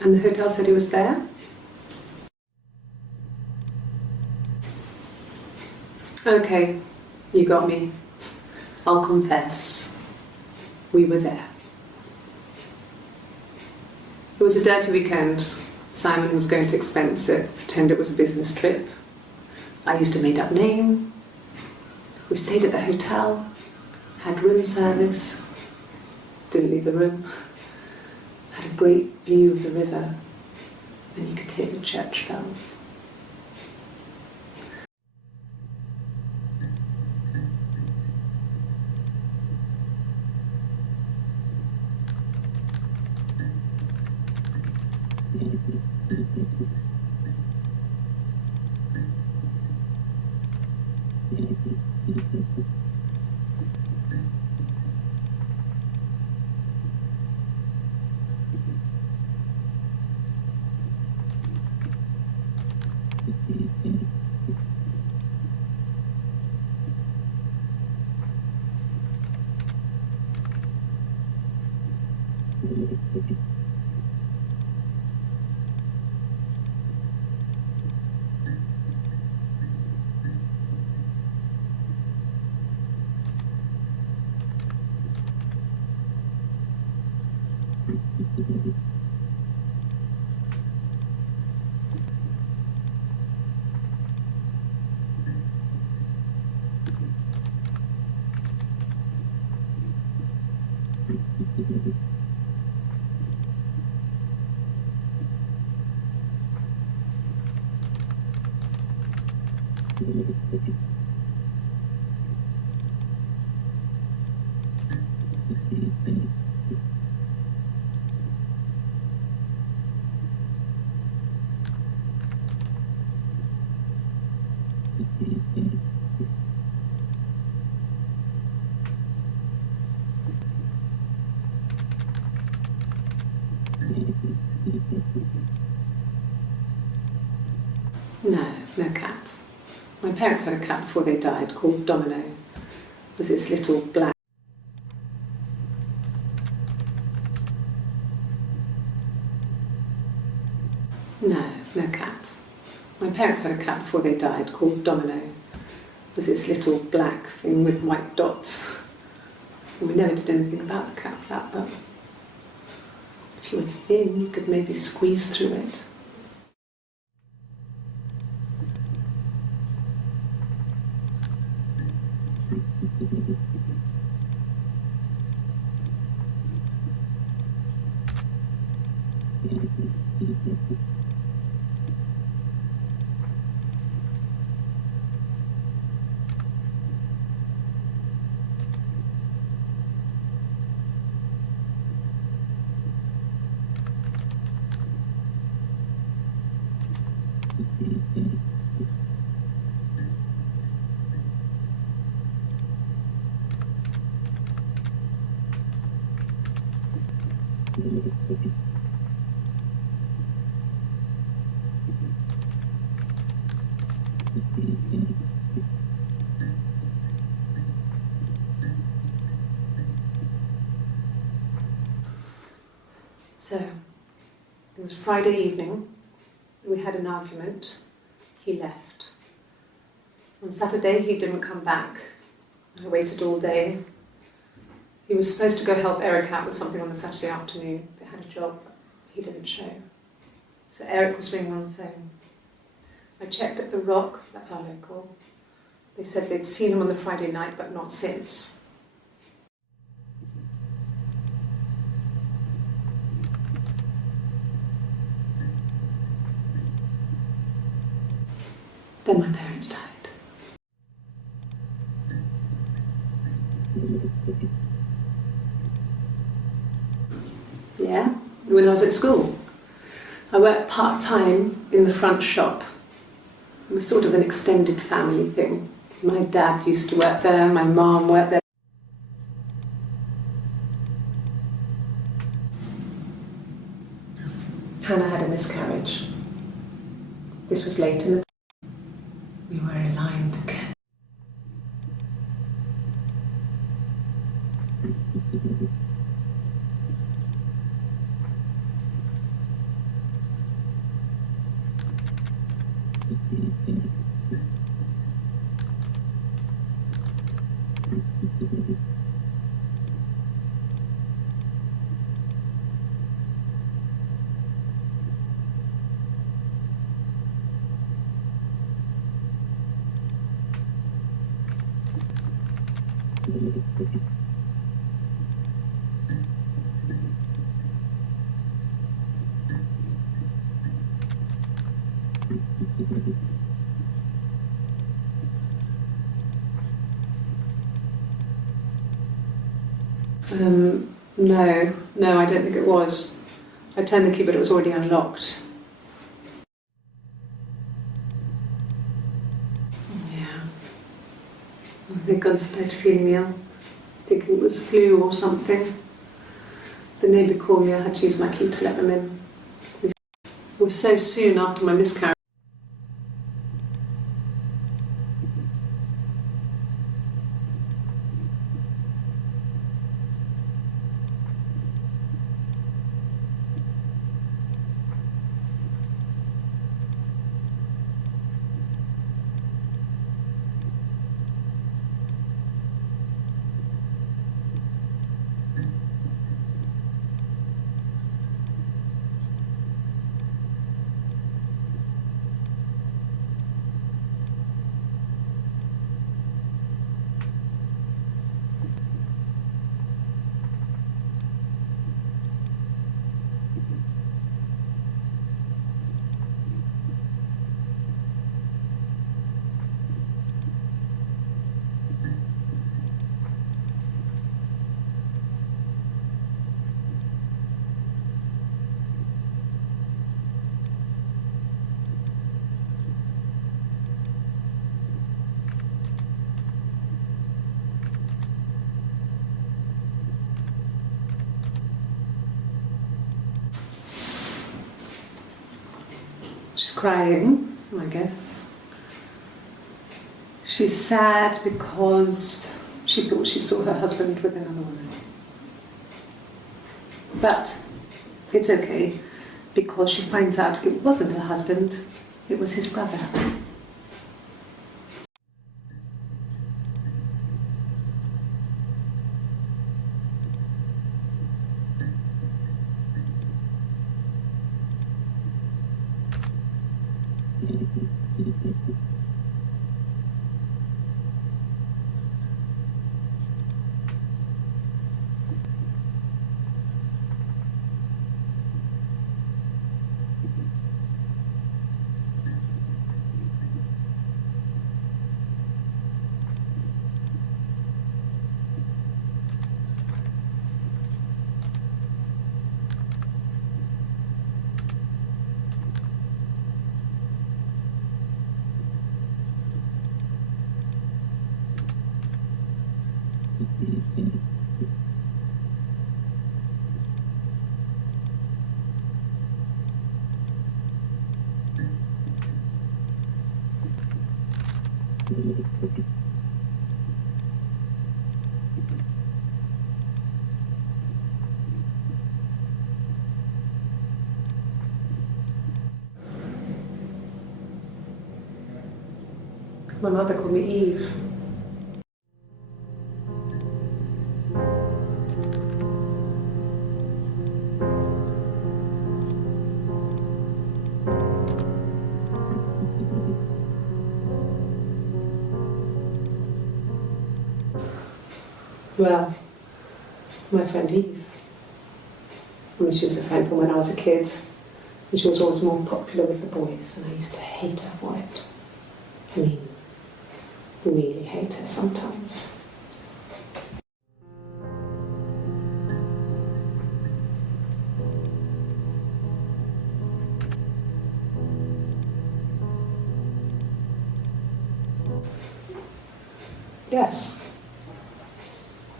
And the hotel said he was there? Okay, you got me. I'll confess. We were there. It was a dirty weekend. Simon was going to expense it, pretend it was a business trip. I used a made-up name. We stayed at the hotel, had room service, didn't leave the room, had a great view of the river, and you could hear the church bells. No, no cat. My parents had a cat before they died called Domino. It was this little black. No, no cat. My parents had a cat before they died called Domino. It was this little black thing with white dots. And we never did anything about the cat flap, but if you were thin, you could maybe squeeze through it. So, it was Friday evening, we had an argument, he left. On Saturday he didn't come back, I waited all day. He was supposed to go help Eric out with something on the Saturday afternoon, they had a job, but he didn't show. So Eric was ringing on the phone. I checked at the Rock, that's our local. They said they'd seen him on the Friday night, but not since. Then my parents died. Yeah, when I was at school. I worked part-time in the front shop. It was sort of an extended family thing. My dad used to work there, my mum worked there. Hannah had a miscarriage. This was late in the... We were aligned again. No, I don't think it was. I turned the key, but it was already unlocked. Yeah. They'd gone to bed feeling ill, thinking it was flu or something. The neighbour called me, I had to use my key to let them in. It was so soon after my miscarriage. She's crying, I guess. She's sad because she thought she saw her husband with another woman. But it's okay, because she finds out it wasn't her husband, it was his brother. My mother called me Eve. Well, my friend Eve. I mean, she was a friend from when I was a kid, and she was always more popular with the boys, and I used to hate her for it. I mean, really hate her sometimes. Yes.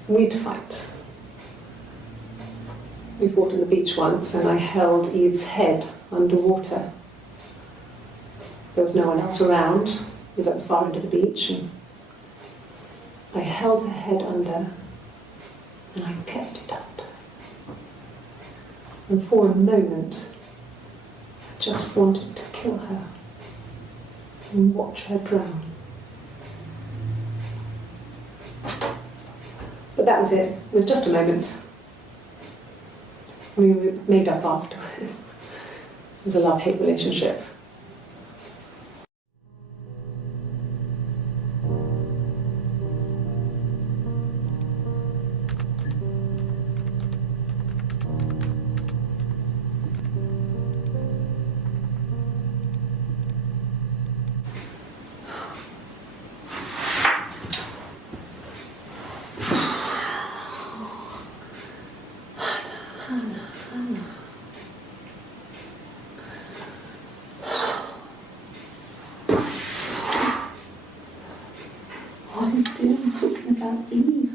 We'd fight. We fought on the beach once and I held Eve's head underwater. There was no one else around. It was at the far end of the beach and I held her head under and I kept it under. And for a moment, I just wanted to kill her and watch her drown. But that was it. It was just a moment. We made up after. It was a love-hate relationship. What are you doing talking about Eve?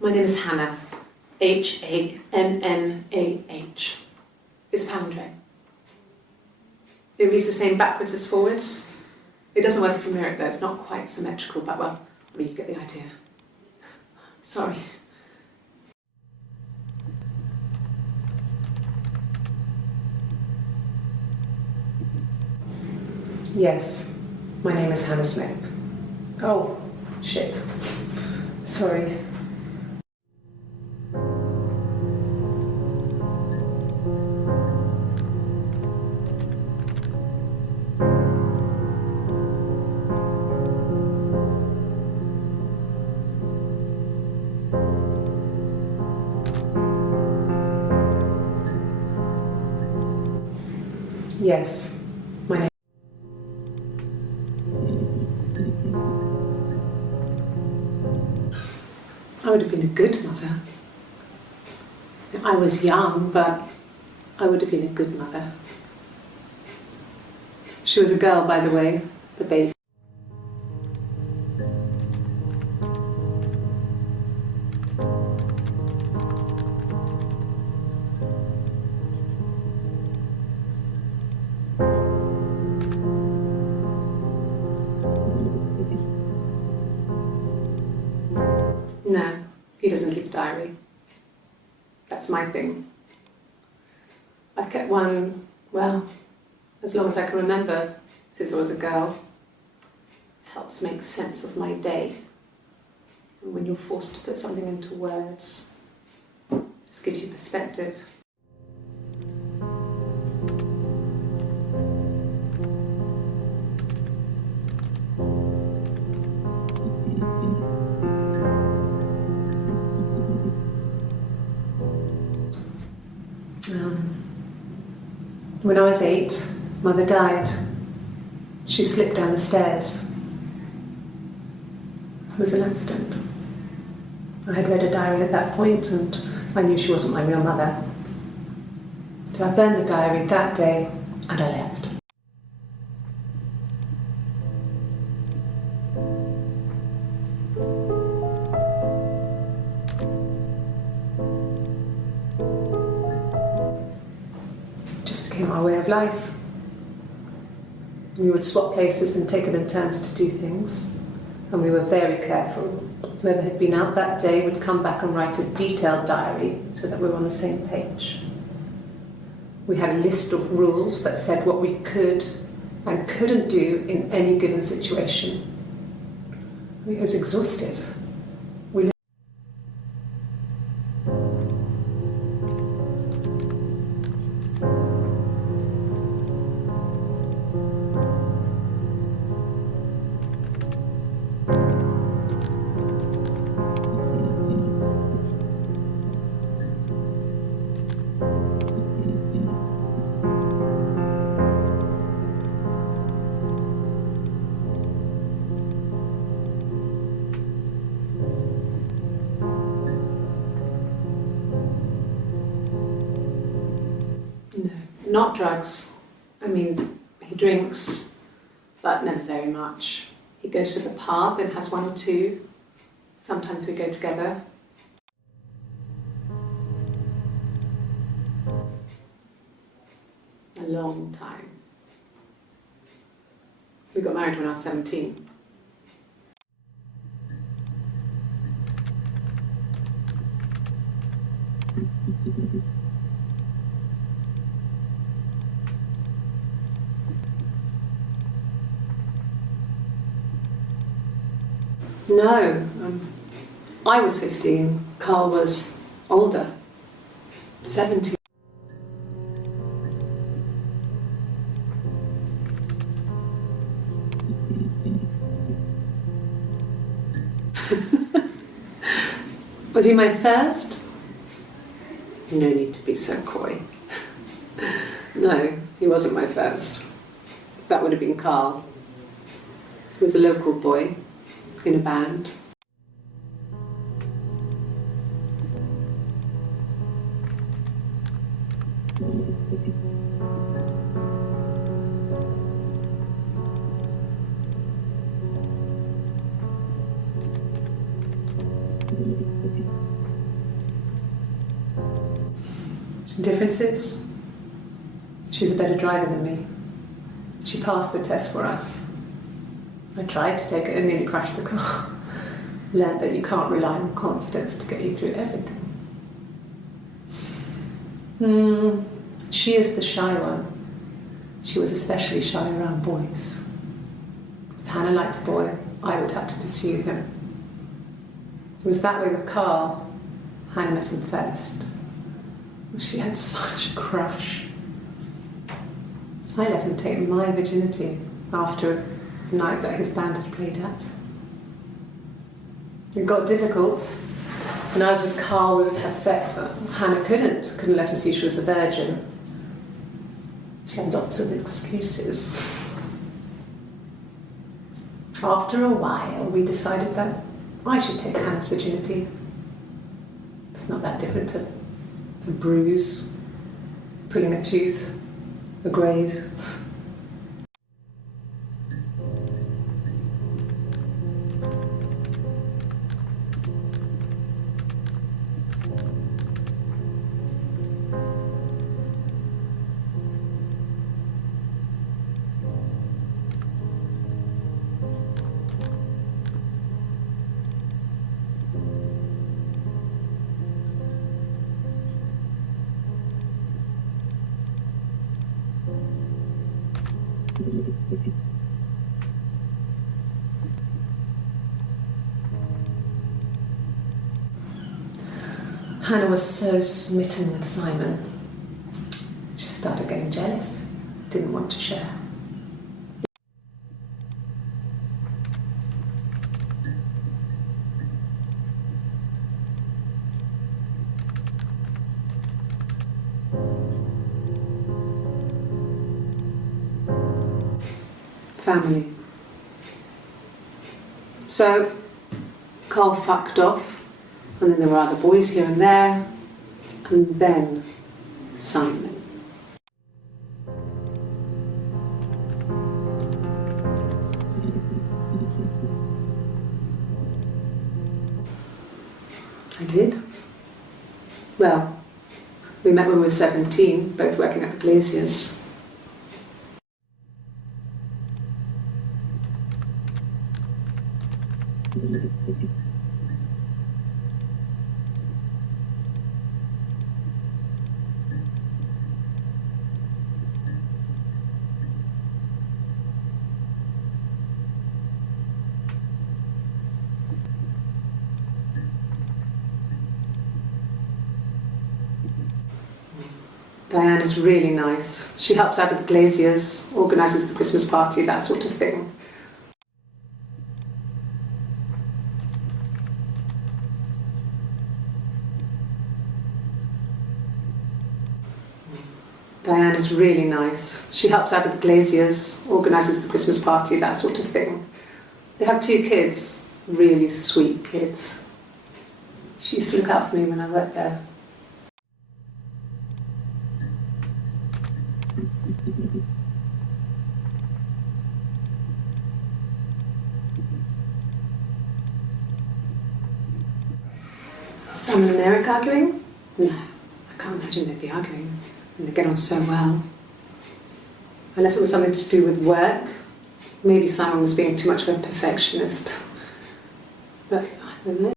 My name is Hannah. Hannah. It's palindrome. It reads the same backwards as forwards. It doesn't work if you mirror it though, it's not quite symmetrical, but well, I mean, you get the idea. Sorry. Yes, my name is Hannah Smith. Oh, shit. Sorry. Yes, my name. I would have been a good mother. I was young, but I would have been a good mother. She was a girl, by the way, the baby. No, he doesn't keep a diary. That's my thing. I've kept one, well, as long as I can remember, since I was a girl. It helps make sense of my day. And when you're forced to put something into words, it just gives you perspective. When I was 8, Mother died. She slipped down the stairs. It was an accident. I had read a diary at that point and I knew she wasn't my real mother. So I burned the diary that day and I left. Became our way of life. We would swap places and take it in turns to do things, and we were very careful. Whoever had been out that day would come back and write a detailed diary so that we were on the same page. We had a list of rules that said what we could and couldn't do in any given situation. It was exhaustive. No, not drugs. I mean, he drinks, but never very much. He goes to the pub and has one or two. Sometimes we go together. A long time. We got married when I was 17. No, I was 15. Carl was older, 17. Was he my first? No need to be so coy. No, he wasn't my first. That would have been Carl. He was a local boy in a band. Differences? She's a better driver than me. She passed the test for us. I tried to take it and nearly crashed the car. Learned that you can't rely on confidence to get you through everything. She is the shy one. She was especially shy around boys. If Hannah liked a boy, I would have to pursue him. It was that way with Carl. Hannah met him first. She had such a crush. I let him take my virginity after a night that his band had played at. It got difficult. When I was with Carl, we would have sex, but Hannah couldn't let him see she was a virgin. She had lots of excuses. After a while, we decided that I should take Hannah's virginity. It's not that different to a bruise, pulling a tooth, a graze. Hannah was so smitten with Simon. She started getting jealous, didn't want to share. Family. So, Carl fucked off, and then there were other boys here and there, and then Simon. I did. Well, we met when we were 17, both working at the Glaziers. Diane is really nice. She helps out with the Glaziers, organises the Christmas party, that sort of thing. Diane is really nice. She helps out with the Glaziers, organises the Christmas party, that sort of thing. They have 2 kids, really sweet kids. She used to look out for me when I worked there. Simon and Eric arguing? No, I can't imagine they'd be arguing. And they get on so well. Unless it was something to do with work. Maybe Simon was being too much of a perfectionist. But I don't know.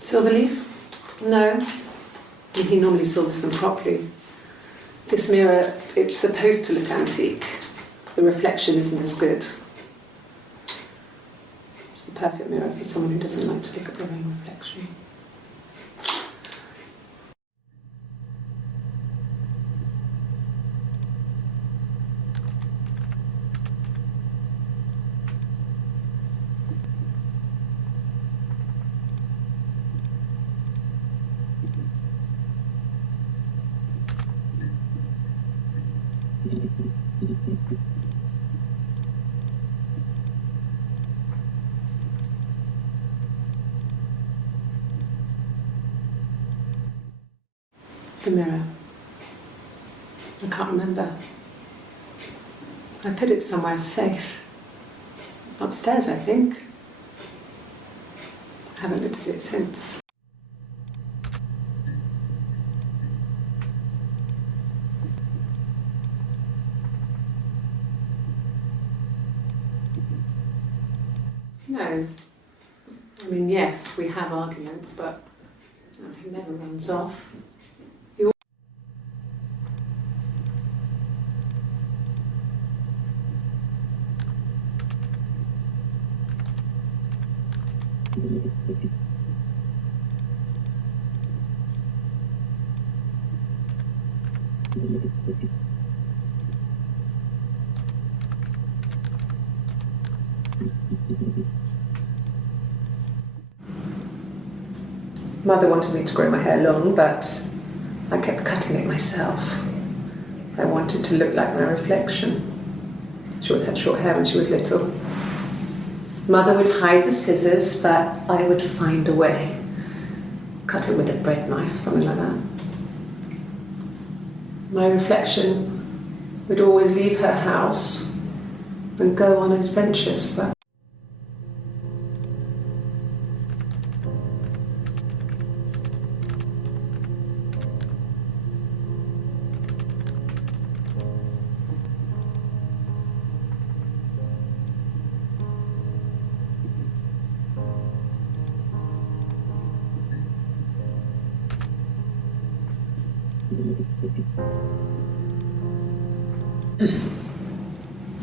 Silverleaf? No. He normally silvers them properly. This mirror, it's supposed to look antique. The reflection isn't as good. It's the perfect mirror for someone who doesn't like to look at their own reflection. The mirror. I can't remember. I put it somewhere safe. Upstairs, I think. I haven't looked at it since. No. I mean, yes, we have arguments, but he never runs off. Mother wanted me to grow my hair long, but I kept cutting it myself. I wanted to look like my reflection. She always had short hair when she was little. Mother would hide the scissors, but I would find a way. Cut it with a bread knife, something like that. My reflection would always leave her house and go on adventures, but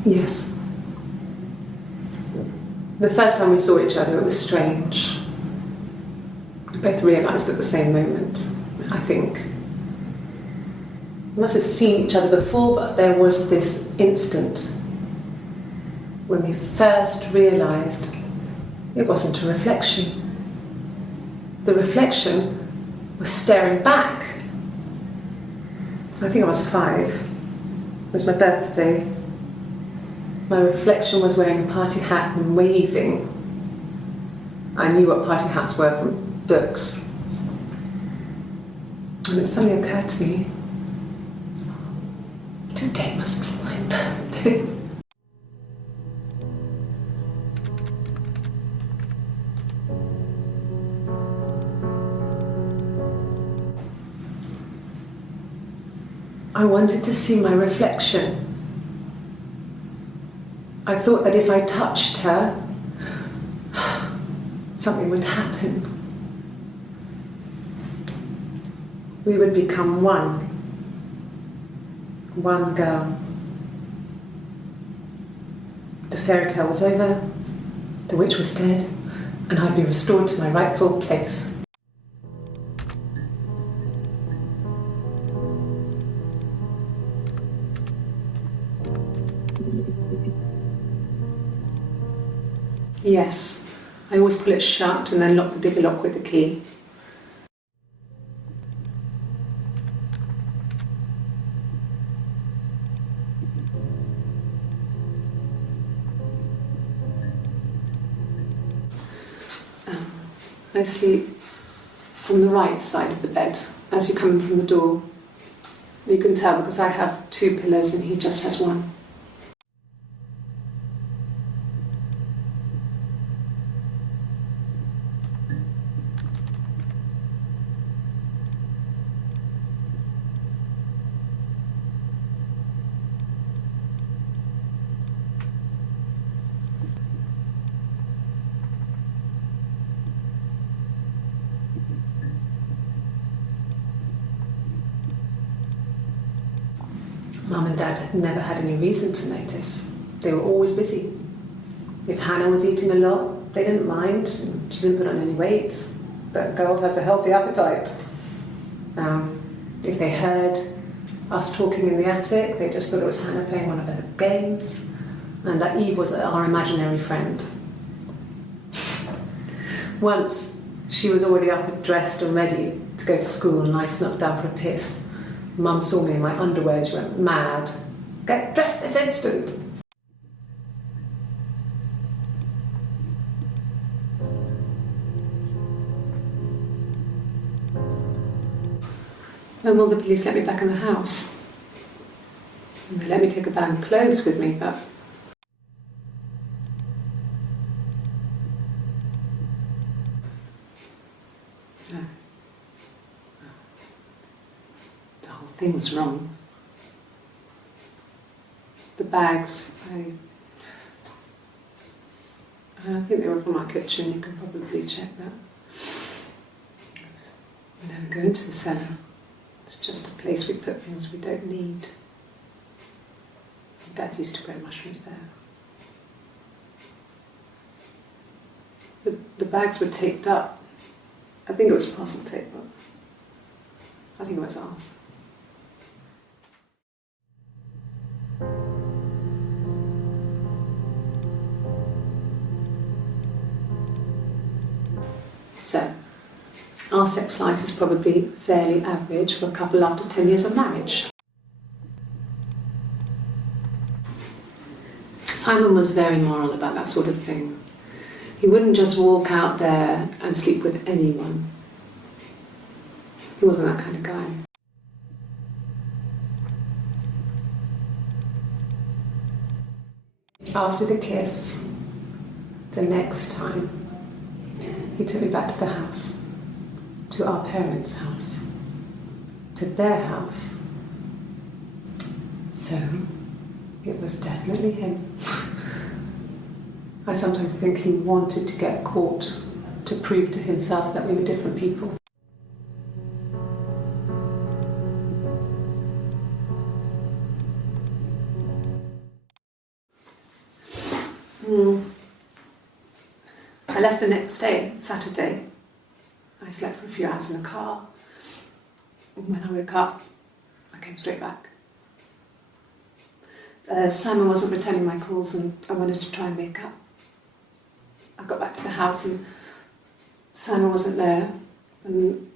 yes. The first time we saw each other, it was strange. We both realised at the same moment, I think. We must have seen each other before, but there was this instant when we first realised it wasn't a reflection. The reflection was staring back. I think I was 5. It was my birthday. My reflection was wearing a party hat and waving. I knew what party hats were from books. And it suddenly occurred to me, today must be my birthday. I wanted to see my reflection. I thought that if I touched her, something would happen. We would become one girl. The fairy tale was over, the witch was dead, and I'd be restored to my rightful place. Yes, I always pull it shut and then lock the bigger lock with the key. I sleep on the right side of the bed as you come in from the door. You can tell because I have 2 pillows and he just has 1. Mum and Dad had never had any reason to notice. They were always busy. If Hannah was eating a lot, they didn't mind. She didn't put on any weight. That girl has a healthy appetite. If they heard us talking in the attic, they just thought it was Hannah playing one of her games, and that Eve was our imaginary friend. Once, she was already up and dressed and ready to go to school, and I snuck down for a piss. Mum saw me in my underwear, she went mad. Get dressed this instant! When will the police let me back in the house? They let me take a bag of clothes with me, but no. The whole thing was wrong. The bags, I think they were from our kitchen, you can probably check that. We never go into the cellar. It's just a place we put things we don't need. Dad used to grow mushrooms there. The bags were taped up. I think it was parcel tape, but I think it was ours. So, our sex life is probably fairly average for a couple after 10 years of marriage. Simon was very moral about that sort of thing. He wouldn't just walk out there and sleep with anyone. He wasn't that kind of guy. After the kiss, the next time, he took me back to the house, to our parents' house, to their house. So, it was definitely him. I sometimes think he wanted to get caught to prove to himself that we were different people. I left the next day, Saturday. I slept for a few hours in the car. When I woke up, I came straight back. Simon wasn't returning my calls and I wanted to try and make up. I got back to the house and Simon wasn't there. And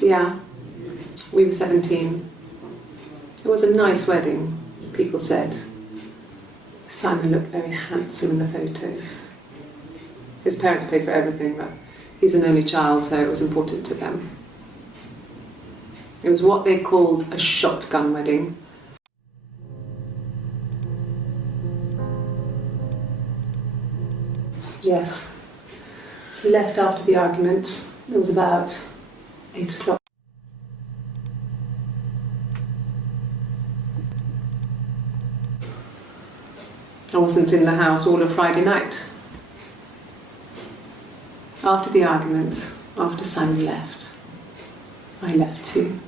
Yeah, we were 17. It was a nice wedding, people said. Simon looked very handsome in the photos. His parents paid for everything, but he's an only child, so it was important to them. It was what they called a shotgun wedding. Yes. He left after the argument. It was about 8 o'clock. I wasn't in the house all of Friday night. After the argument, after Simon left, I left too.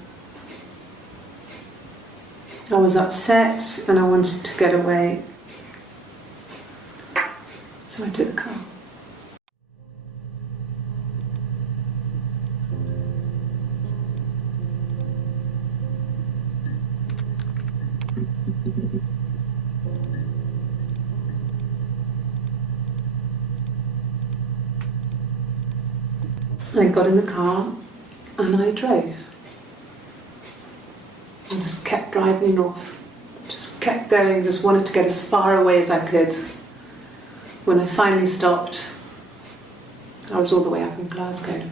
I was upset and I wanted to get away. So I took the car. I got in the car and I drove. I just kept driving north. Just kept going, just wanted to get as far away as I could. When I finally stopped, I was all the way up in Glasgow.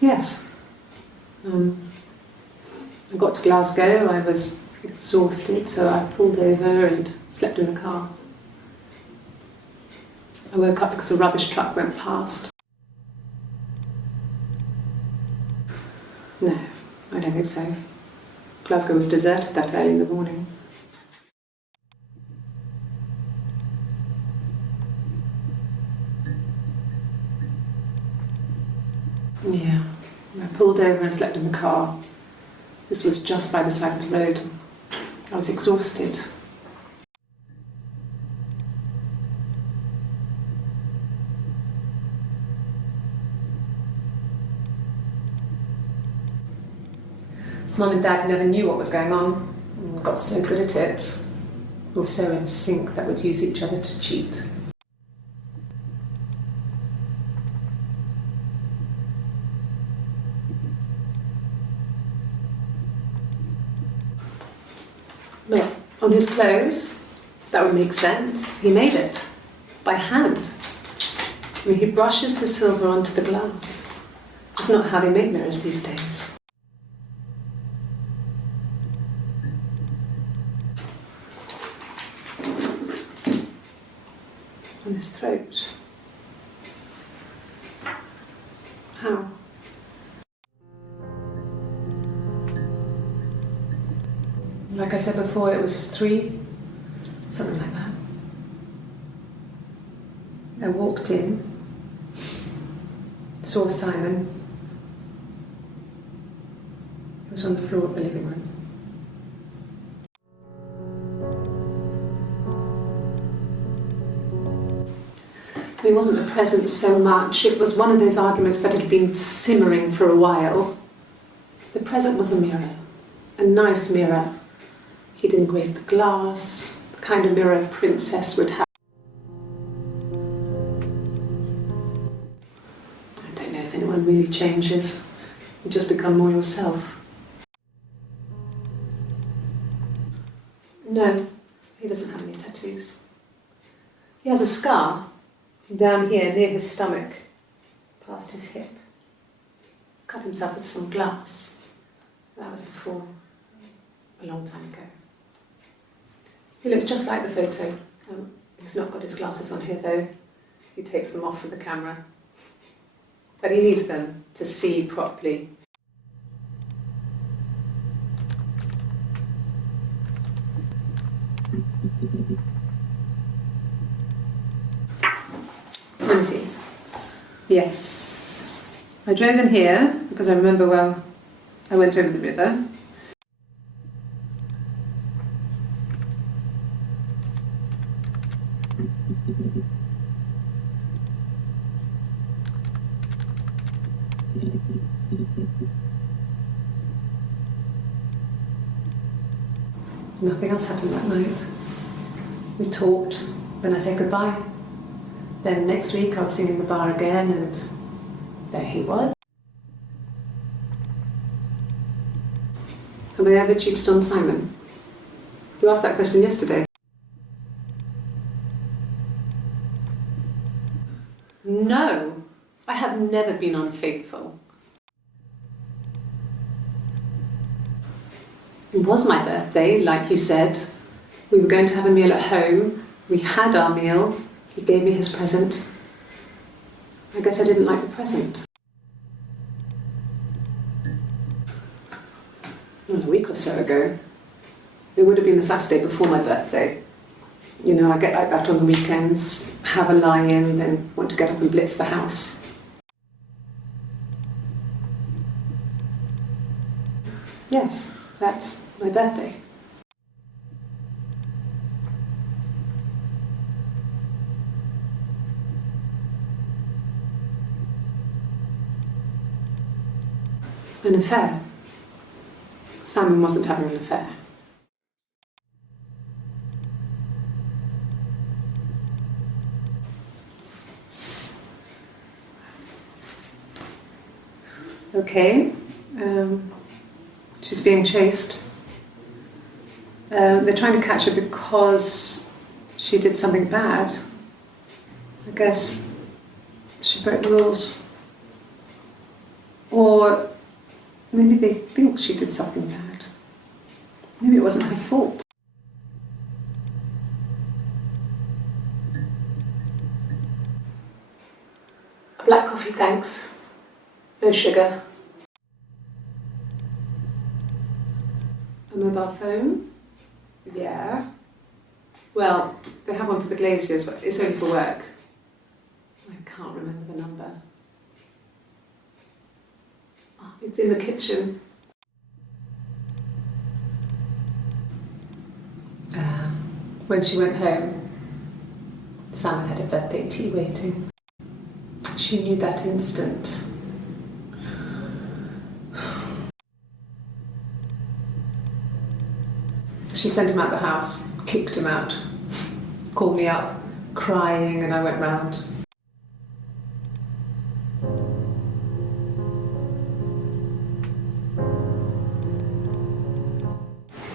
Yes. I got to Glasgow, I was exhausted, so I pulled over and slept in the car. I woke up because a rubbish truck went past. No, I don't think so. Glasgow was deserted that early in the morning. Yeah, I pulled over and slept in the car. This was just by the side of the road. I was exhausted. Mum and Dad never knew what was going on. We got so good at it. We were so in sync that we'd use each other to cheat. Well, on his clothes, that would make sense. He made it by hand. I mean, he brushes the silver onto the glass. That's not how they make mirrors these days. On his throat. How? Like I said before, it was 3, something like that. I walked in, saw Simon. He was on the floor of the living room. it wasn't the present so much. It was one of those arguments that had been simmering for a while. The present was a mirror, a nice mirror. He'd engraved the glass, the kind of mirror a princess would have. I don't know if anyone really changes. You just become more yourself. No, he doesn't have any tattoos. He has a scar down here near his stomach, past his hip. Cut himself with some glass. That was before, a long time ago. He looks just like the photo. He's not got his glasses on here though. He takes them off for the camera. But he needs them to see properly. Let me see. Yes. I drove in here because I remember, well, I went over the river. Nothing else happened that night. We talked, then I said goodbye. Then next week I was singing in the bar again and there he was. Have I ever cheated on Simon? You asked that question yesterday. No, I have never been unfaithful. It was my birthday, like you said. We were going to have a meal at home. We had our meal. He gave me his present. I guess I didn't like the present. Well, a week or so ago. It would have been the Saturday before my birthday. You know, I get like that on the weekends, have a lie-in, then want to get up and blitz the house. Yes, that's my birthday. An affair. Simon wasn't having an affair. Okay, she's being chased. They're trying to catch her because she did something bad. I guess she broke the rules. Or maybe they think she did something bad. Maybe it wasn't her fault. A black coffee, thanks. No sugar. A mobile phone? Yeah. Well, they have one for the glaziers, but it's only for work. I can't remember the number. Oh, it's in the kitchen. When she went home, Simon had a birthday tea waiting. She knew that instant. She sent him out the house, kicked him out, called me up, crying, and I went round.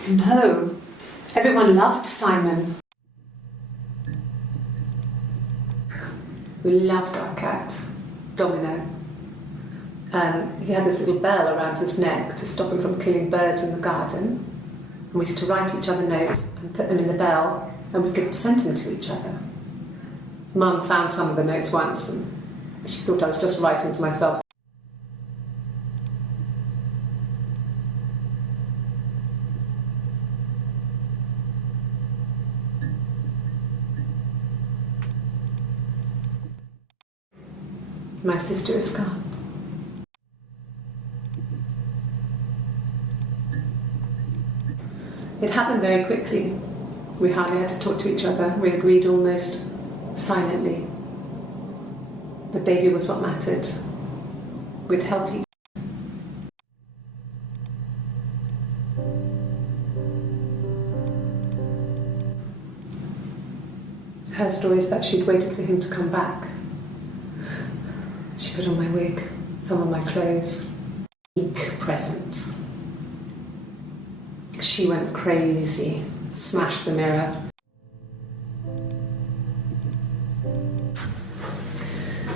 No, everyone loved Simon. We loved our cat, Domino. He had this little bell around his neck to stop him from killing birds in the garden. And we used to write each other notes and put them in the bell, and we could send them to each other. Mum found some of the notes once, and she thought I was just writing to myself. My sister is gone. It happened very quickly. We hardly had to talk to each other. We agreed almost silently. The baby was what mattered. We'd help each. Her story is that she'd waited for him to come back. She put on my wig, some of my clothes. Unique present. She went crazy, smashed the mirror.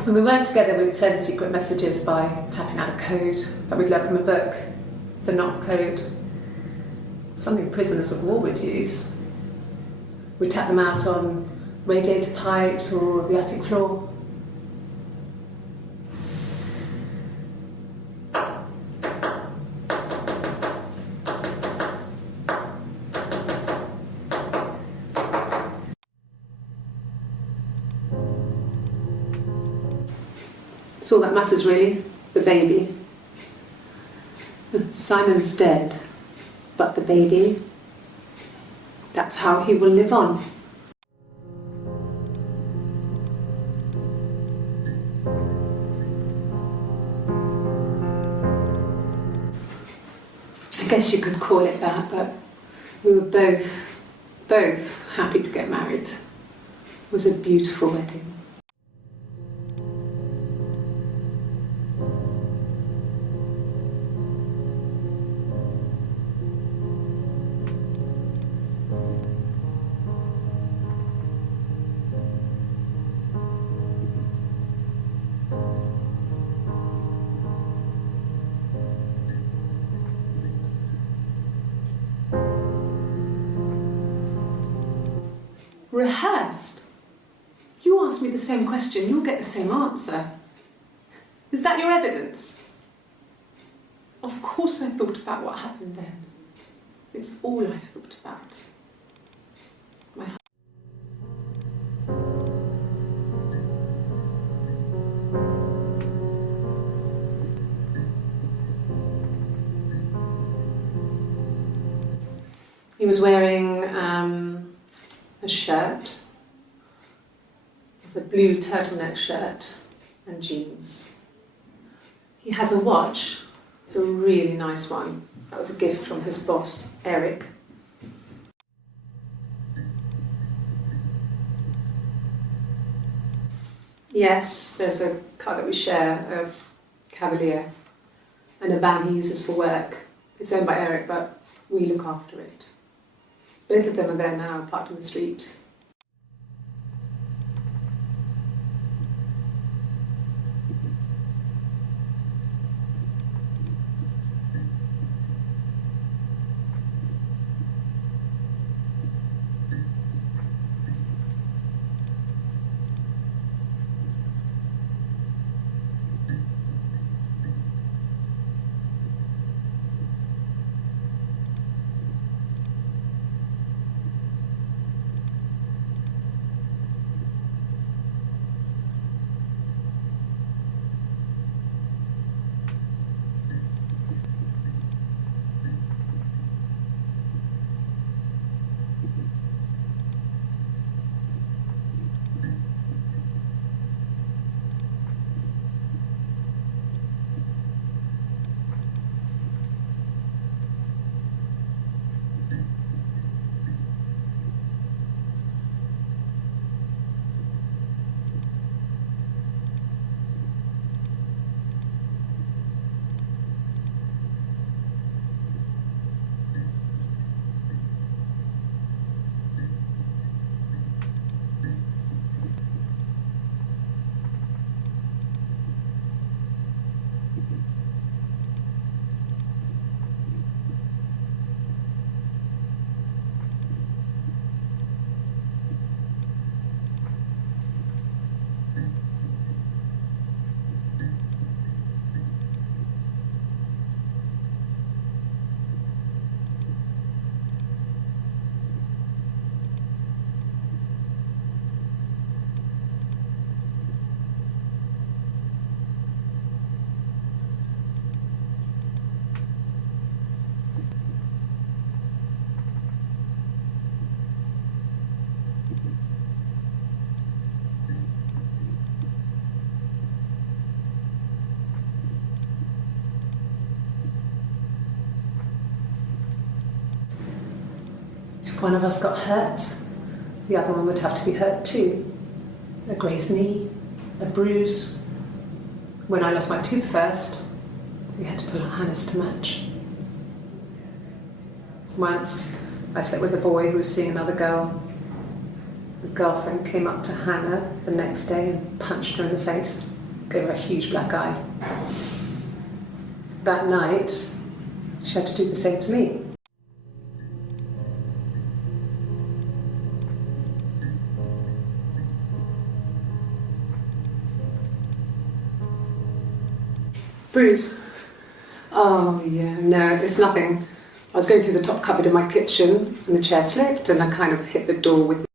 When we weren't together, we'd send secret messages by tapping out a code that we'd learned from a book, the knock code. Something prisoners of war would use. We'd tap them out on radiator pipes or the attic floor. It's all that matters, really, the baby. Simon's dead, but the baby, that's how he will live on. I guess you could call it that, but we were both happy to get married. It was a beautiful wedding. Rehearsed? You ask me the same question, you'll get the same answer. Is that your evidence? Of course I thought about what happened then. It's all I've thought about. He was wearing a shirt, it's a blue turtleneck shirt and jeans. He has a watch, it's a really nice one. That was a gift from his boss, Eric. Yes, there's a car that we share, a Cavalier, and a van he uses for work. It's owned by Eric, but we look after it. Both of them are there now, parked in the street. If one of us got hurt, the other one would have to be hurt too. A grazed knee, a bruise. When I lost my tooth first, we had to pull out Hannah's to match. Once, I slept with a boy who was seeing another girl. The girlfriend came up to Hannah the next day and punched her in the face, gave her a huge black eye. That night, she had to do the same to me. Bruise? Oh yeah, no, it's nothing. I was going through the top cupboard in my kitchen and the chair slipped and I kind of hit the door with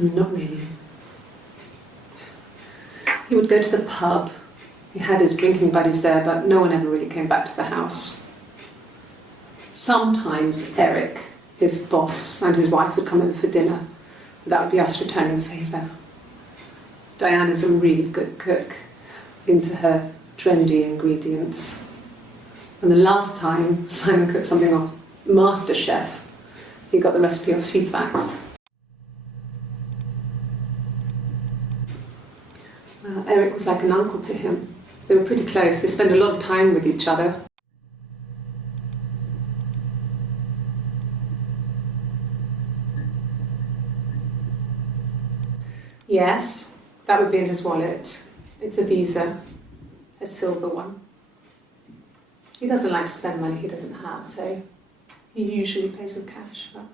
Not really. He would go to the pub. He had his drinking buddies there, but no one ever really came back to the house. Sometimes Eric, his boss, and his wife would come over for dinner. That would be us returning the favour. Diana's a really good cook, into her trendy ingredients. And the last time Simon cooked something off MasterChef, he got the recipe off Seedfax. Eric was like an uncle to him. They were pretty close. They spent a lot of time with each other. Yes, that would be in his wallet. It's a Visa, a silver one. He doesn't like to spend money he doesn't have, so he usually pays with cash. But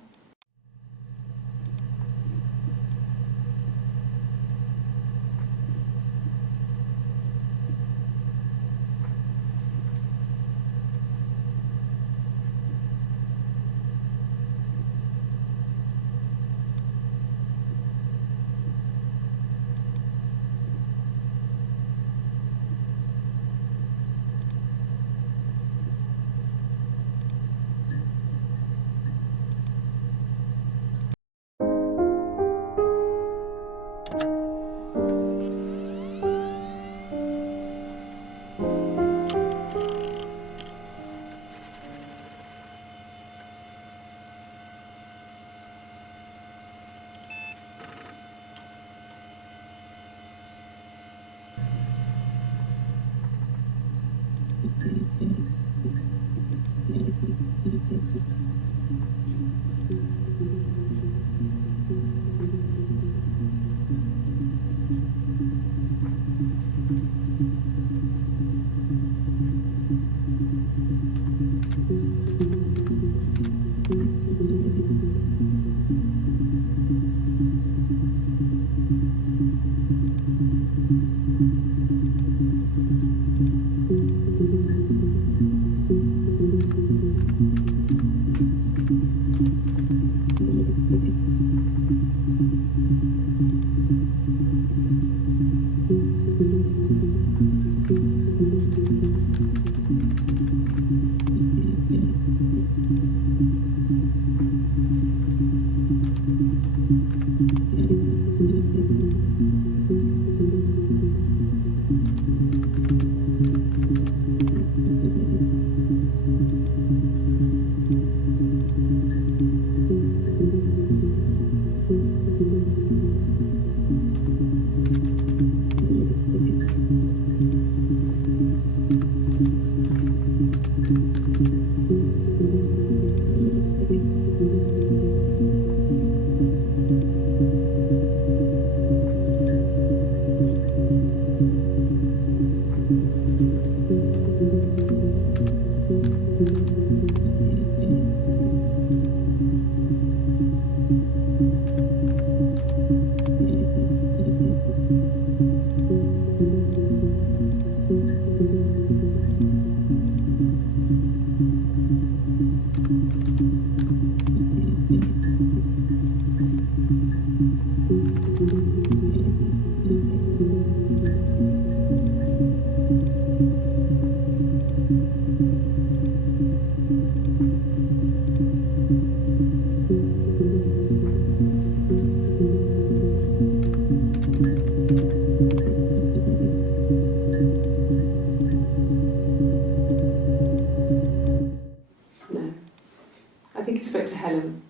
No. I think he spoke to Helen.